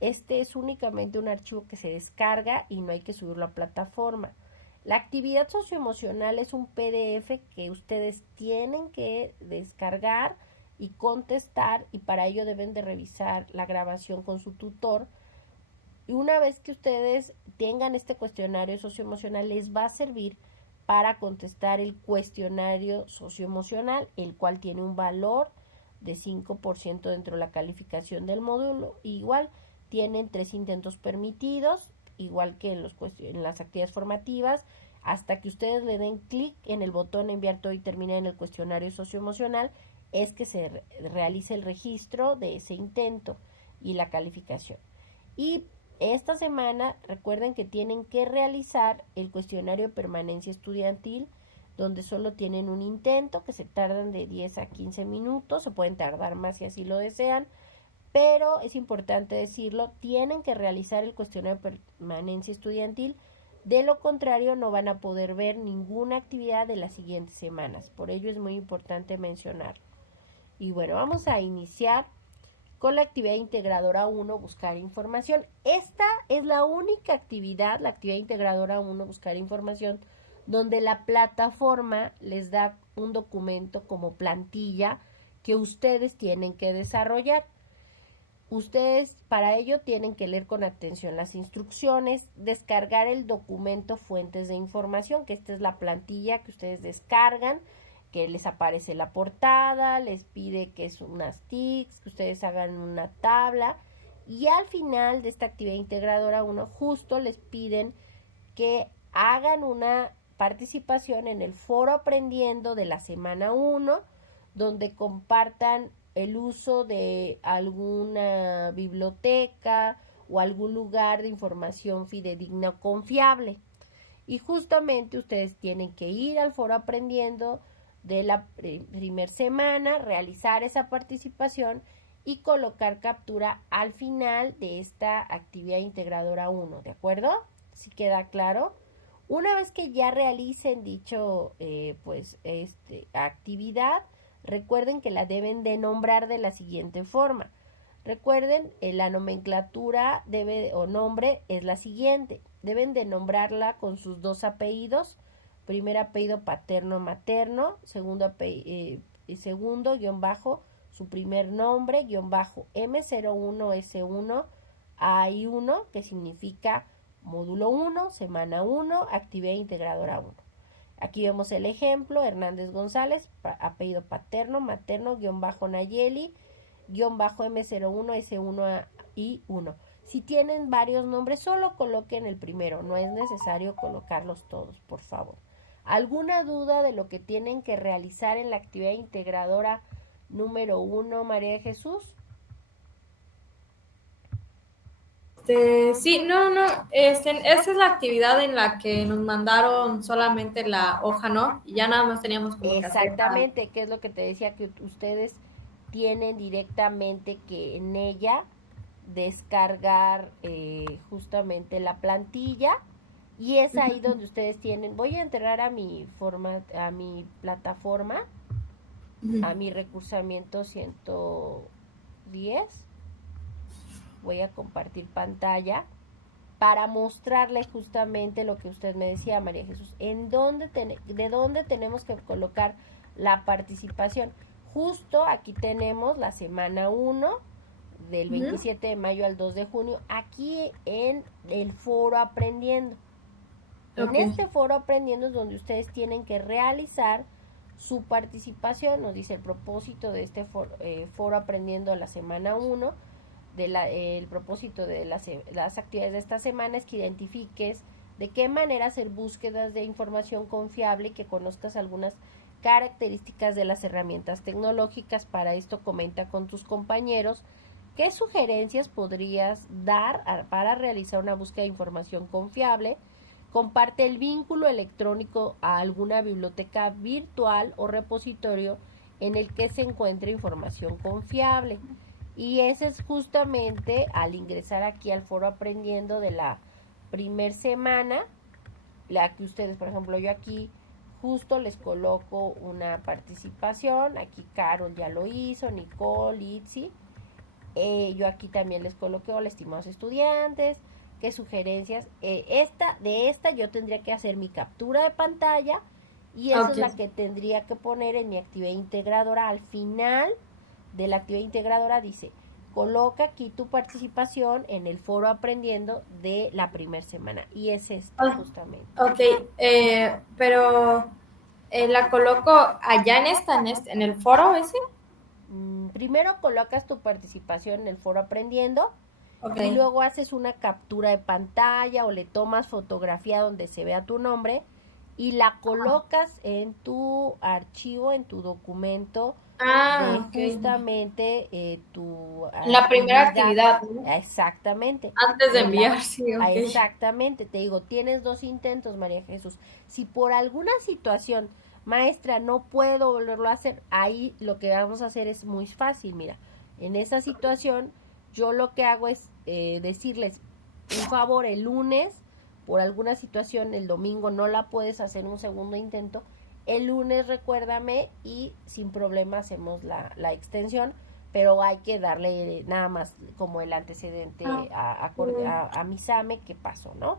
este es únicamente un archivo que se descarga y no hay que subirlo a plataforma. La actividad socioemocional es un PDF que ustedes tienen que descargar y contestar, y para ello deben de revisar la grabación con su tutor. Y una vez que ustedes tengan este cuestionario socioemocional, les va a servir para contestar el cuestionario socioemocional, el cual tiene un valor de 5% dentro de la calificación del módulo. Igual tienen 3 intentos permitidos, igual que en las actividades formativas, hasta que ustedes le den clic en el botón enviar todo y terminar en el cuestionario socioemocional, es que se realice el registro de ese intento y la calificación. Y esta semana recuerden que tienen que realizar el cuestionario de permanencia estudiantil, donde solo tienen un intento, que se tardan de 10 a 15 minutos, se pueden tardar más si así lo desean, pero es importante decirlo, tienen que realizar el cuestionario de permanencia estudiantil, de lo contrario no van a poder ver ninguna actividad de las siguientes semanas, por ello es muy importante mencionarlo. Y bueno, vamos a iniciar con la actividad integradora 1, buscar información. Esta es la única actividad, la actividad integradora 1, buscar información, donde la plataforma les da un documento como plantilla que ustedes tienen que desarrollar. Ustedes para ello tienen que leer con atención las instrucciones, descargar el documento fuentes de información, que esta es la plantilla que ustedes descargan, que les aparece la portada, les pide que es unas tics, que ustedes hagan una tabla, y al final de esta actividad integradora 1 justo les piden que hagan una participación en el foro aprendiendo de la semana 1, donde compartan el uso de alguna biblioteca o algún lugar de información fidedigna o confiable. Y justamente ustedes tienen que ir al foro aprendiendo de la primer semana, realizar esa participación y colocar captura al final de esta actividad integradora 1, ¿de acuerdo? ¿Sí queda claro? Una vez que ya realicen dicho actividad, recuerden que la deben de nombrar de la siguiente forma. Recuerden, la nomenclatura nombre es la siguiente. Deben de nombrarla con sus 2 apellidos. Primer apellido paterno materno, segundo guión bajo, su primer nombre, guión bajo M01S1 AI1, que significa módulo 1, semana 1, actividad integradora 1. Aquí vemos el ejemplo, Hernández González, apellido paterno, materno, guión bajo Nayeli, guión bajo M01S1I1. Si tienen varios nombres, solo coloquen el primero, no es necesario colocarlos todos, por favor. ¿Alguna duda de lo que tienen que realizar en la actividad integradora número 1, María de Jesús? Sí, no, esa es la actividad en la que nos mandaron solamente la hoja, ¿no? Y ya nada más teníamos como que hacer. Exactamente, que es lo que te decía, que ustedes tienen directamente que en ella descargar justamente la plantilla, y es ahí donde ustedes tienen, voy a entrar a mi plataforma, a mi recursamiento 110, voy a compartir pantalla para mostrarle justamente lo que usted me decía, María Jesús, de dónde tenemos que colocar la participación. Justo aquí tenemos la semana 1, del 27 de mayo al 2 de junio, aquí en el foro aprendiendo. En este foro aprendiendo es donde ustedes tienen que realizar su participación. Nos dice el propósito de este foro aprendiendo la semana 1. El propósito de las actividades de esta semana es que identifiques de qué manera hacer búsquedas de información confiable y que conozcas algunas características de las herramientas tecnológicas. Para esto comenta con tus compañeros qué sugerencias podrías dar para realizar una búsqueda de información confiable. Comparte el vínculo electrónico a alguna biblioteca virtual o repositorio en el que se encuentre información confiable. Y ese es justamente al ingresar aquí al foro aprendiendo de la primer semana, la que ustedes, por ejemplo, yo aquí justo les coloco una participación. Aquí Carol ya lo hizo, Nicole, Itzi. Yo aquí también les coloqué, hola estimados estudiantes, qué sugerencias. De esta yo tendría que hacer mi captura de pantalla y esa es la que tendría que poner en mi actividad integradora. Al final de la actividad integradora dice, coloca aquí tu participación en el foro aprendiendo de la primera semana. Y es esto justamente. Pero la coloco allá en el foro ese. Primero colocas tu participación en el foro aprendiendo y luego haces una captura de pantalla o le tomas fotografía donde se vea tu nombre y la colocas en tu archivo, en tu documento justamente tu la primera actividad, ¿no? Exactamente. Antes de enviar, sí, exactamente, te digo, tienes 2 intentos, María Jesús. Si por alguna situación, maestra, no puedo volverlo a hacer, ahí lo que vamos a hacer es muy fácil. Mira, en esa situación yo lo que hago es decirles un favor, el lunes por alguna situación, el domingo no la puedes hacer un segundo intento, el lunes recuérdame y sin problema hacemos la extensión, pero hay que darle nada más como el antecedente a mi SAME qué pasó, ¿no?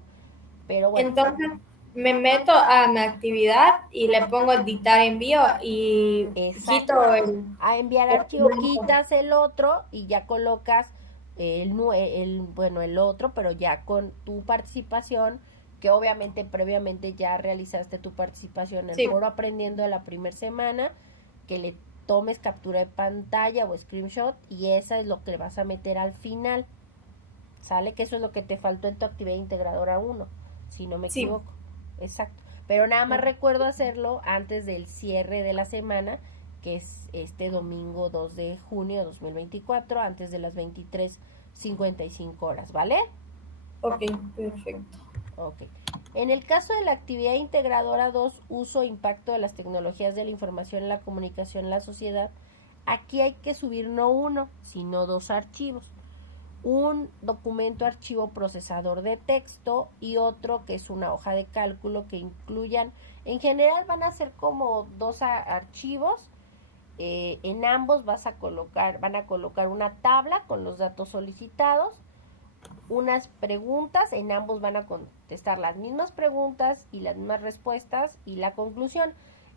Pero bueno. Entonces me meto a mi actividad y le pongo editar envío y quito a enviar archivo, quitas el otro y ya colocas el otro, pero ya con tu participación, que obviamente previamente ya realizaste tu participación en el foro aprendiendo de la primera semana, que le tomes captura de pantalla o screenshot y esa es lo que le vas a meter al final. ¿Sale? Que eso es lo que te faltó en tu actividad integradora 1, si no me equivoco. Exacto. Pero nada más recuerdo hacerlo antes del cierre de la semana, que es este domingo 2 de junio de 2024, antes de las 23:55 horas, ¿vale? Ok, perfecto. Ok. En el caso de la actividad integradora 2, uso e impacto de las tecnologías de la información en la comunicación en la sociedad, aquí hay que subir no 1, sino 2 archivos. Un documento archivo procesador de texto y otro que es una hoja de cálculo que incluyan, en general van a ser como 2 archivos. En ambos van a colocar una tabla con los datos solicitados, unas preguntas, en ambos van a contestar las mismas preguntas y las mismas respuestas y la conclusión.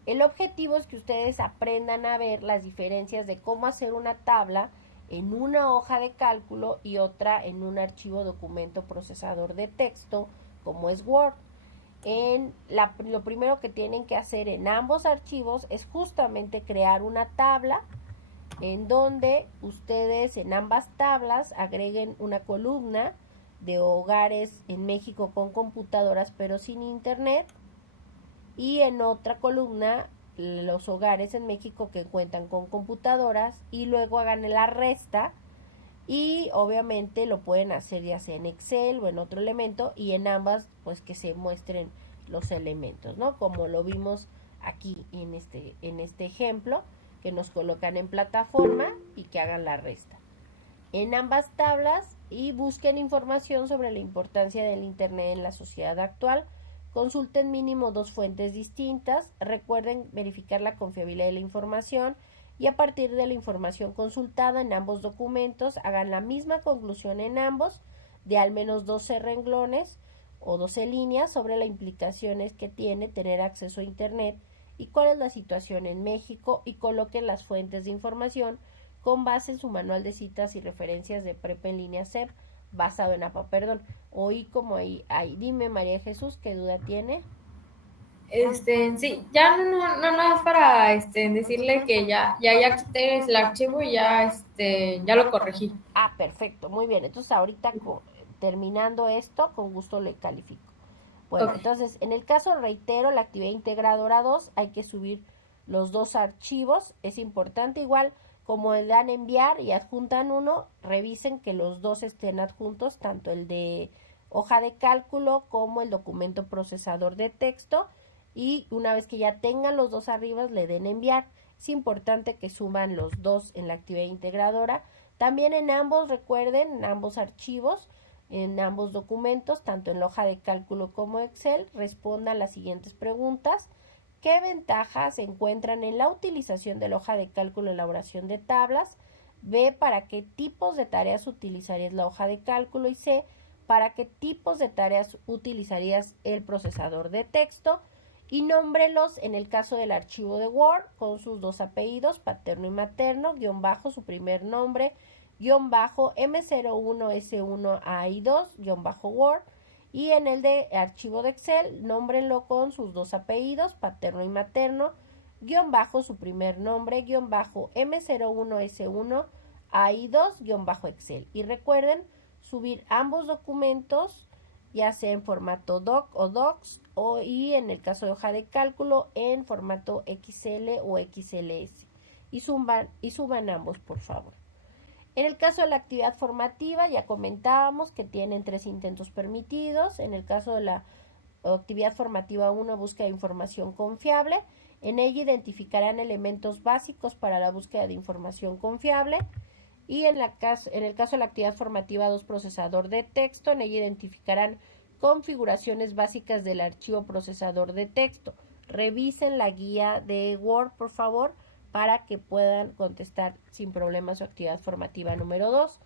El objetivo es que ustedes aprendan a ver las diferencias de cómo hacer una tabla en una hoja de cálculo y otra en un archivo documento procesador de texto como es Word. Lo primero que tienen que hacer en ambos archivos es justamente crear una tabla en donde ustedes en ambas tablas agreguen una columna de hogares en México con computadoras pero sin internet y en otra columna los hogares en México que cuentan con computadoras y luego hagan la resta y obviamente lo pueden hacer ya sea en Excel o en otro elemento y en ambas pues que se muestren los elementos, ¿no? Como lo vimos aquí en este ejemplo, que nos colocan en plataforma y que hagan la resta. En ambas tablas y busquen información sobre la importancia del internet en la sociedad actual. Consulten mínimo 2 fuentes distintas. Recuerden verificar la confiabilidad de la información y a partir de la información consultada en ambos documentos hagan la misma conclusión en ambos de al menos 12 renglones o 12 líneas sobre las implicaciones que tiene tener acceso a internet y cuál es la situación en México y coloquen las fuentes de información con base en su manual de citas y referencias de Prepa en línea CEP basado en APA, perdón. Oí como ahí. Dime, María Jesús, ¿qué duda tiene? Sí, ya no es para decirle que ya quité el archivo y ya lo corregí. Ah, perfecto, muy bien. Entonces ahorita terminando esto, con gusto le califico. Bueno, Ok. entonces en el caso, reitero, la actividad integradora 2 hay que subir los dos archivos. Es importante, igual como le dan enviar y adjuntan uno, revisen que los dos estén adjuntos, tanto el de hoja de cálculo como el documento procesador de texto, y una vez que ya tengan los dos arriba le den enviar. Es importante que suban los dos en la actividad integradora. También en ambos, recuerden, en ambos archivos, en ambos documentos, tanto en la hoja de cálculo como Excel, respondan las siguientes preguntas. ¿Qué ventajas se encuentran en la utilización de la hoja de cálculo en elaboración de tablas? B, ¿para qué tipos de tareas utilizarías la hoja de cálculo? Y C, ¿para qué tipos de tareas utilizarías el procesador de texto? Y nómbrelos en el caso del archivo de Word con sus dos apellidos, paterno y materno, guión bajo su primer nombre, guión bajo M01S1AI2, guión bajo Word. Y en el de archivo de Excel, nómbrenlo con sus dos apellidos, paterno y materno, guión bajo su primer nombre, guión bajo M01S1AI2, guión bajo Excel. Y recuerden subir ambos documentos, ya sea en formato doc o docs, y en el caso de hoja de cálculo en formato XL o XLS. Y suban ambos, por favor. En el caso de la actividad formativa, ya comentábamos que tienen 3 intentos permitidos. En el caso de la actividad formativa 1, búsqueda de información confiable. En ella identificarán elementos básicos para la búsqueda de información confiable. Y en el caso de la actividad formativa 2, procesador de texto, en ella identificarán configuraciones básicas del archivo procesador de texto. Revisen la guía de Word, por favor, para que puedan contestar sin problema su actividad formativa número 2.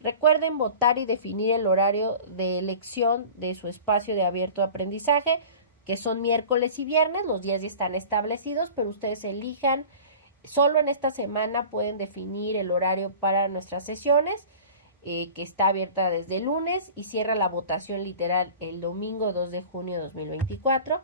Recuerden votar y definir el horario de elección de su espacio de abierto aprendizaje, que son miércoles y viernes. Los días ya están establecidos, pero ustedes elijan. Solo en esta semana pueden definir el horario para nuestras sesiones, que está abierta desde el lunes y cierra la votación literal el domingo 2 de junio de 2024.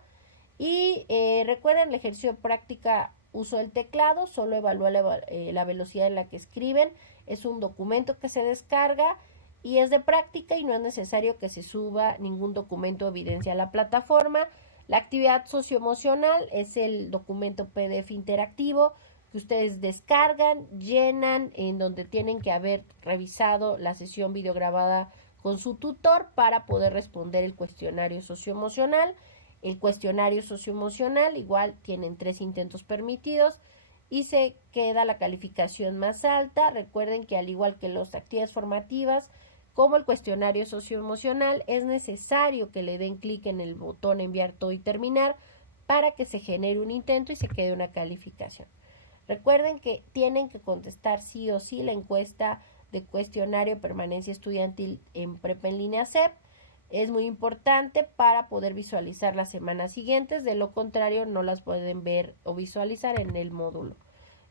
Y recuerden, el ejercicio de práctica, uso del teclado, solo evalúa la velocidad en la que escriben. Es un documento que se descarga y es de práctica y no es necesario que se suba ningún documento o evidencia a la plataforma. La actividad socioemocional es el documento PDF interactivo que ustedes descargan, llenan, en donde tienen que haber revisado la sesión videograbada con su tutor para poder responder el cuestionario socioemocional. El cuestionario socioemocional igual tienen 3 intentos permitidos y se queda la calificación más alta. Recuerden que al igual que las actividades formativas, como el cuestionario socioemocional, es necesario que le den clic en el botón enviar todo y terminar para que se genere un intento y se quede una calificación. Recuerden que tienen que contestar sí o sí la encuesta de cuestionario de permanencia estudiantil en Prepa en Línea CEP. Es muy importante para poder visualizar las semanas siguientes, de lo contrario no las pueden ver o visualizar en el módulo.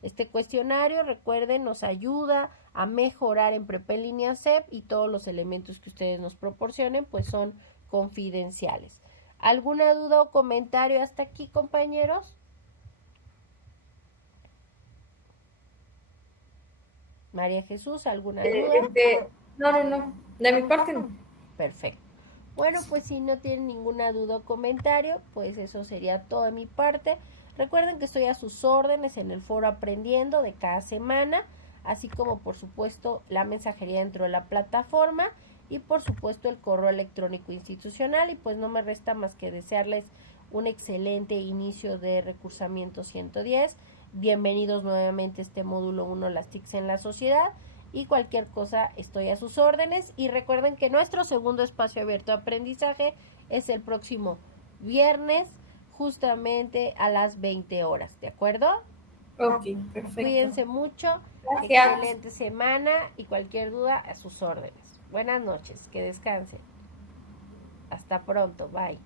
Este cuestionario, recuerden, nos ayuda a mejorar en Prepa en Línea CEP y todos los elementos que ustedes nos proporcionen pues son confidenciales. ¿Alguna duda o comentario hasta aquí, compañeros? María Jesús, ¿alguna duda? No, de mi parte no. Perfecto. Bueno, pues si no tienen ninguna duda o comentario, pues eso sería todo de mi parte. Recuerden que estoy a sus órdenes en el foro Aprendiendo de cada semana, así como por supuesto la mensajería dentro de la plataforma y por supuesto el correo electrónico institucional. Y pues no me resta más que desearles un excelente inicio de recursamiento 110. Bienvenidos nuevamente a este módulo 1, las TICs en la sociedad, y cualquier cosa estoy a sus órdenes. Y recuerden que nuestro segundo espacio abierto de aprendizaje es el próximo viernes, justamente a las 20 horas, ¿de acuerdo? Ok, perfecto. Cuídense mucho, Gracias. excelente semana y cualquier duda a sus órdenes. Buenas noches, que descansen. Hasta pronto, bye.